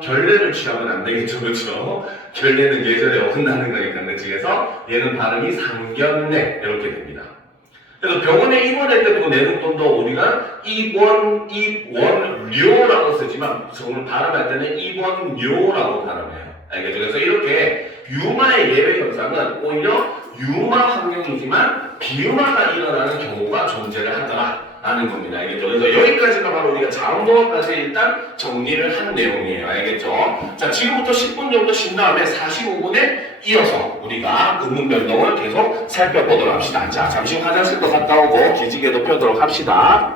결례를 취하면 안 되겠죠, 그렇죠? 결례는 예절에 어긋나는 거니까, 그치? 그래서 얘는 발음이 상견례 이렇게 됩니다. 그래서 병원에 입원할 때도 내는 돈도 우리가 입원료라고 쓰지만 정말 발음할 때는 입원료라고 발음해요. 알겠죠? 그래서 이렇게 유마의 예외 현상은 오히려 유마 환경이지만 비유마가 일어나는 경우가 존재를 하더라. 라는 겁니다. 알겠죠? 그래서 여기까지가 바로 우리가 자음동어까지 일단 정리를 한 내용이에요. 알겠죠? 자, 지금부터 10분 정도 쉰 다음에 45분에 이어서 우리가 음문 변동을 계속 살펴보도록 합시다. 자, 잠시 화장실도 갔다 오고 기지개도 펴도록 합시다.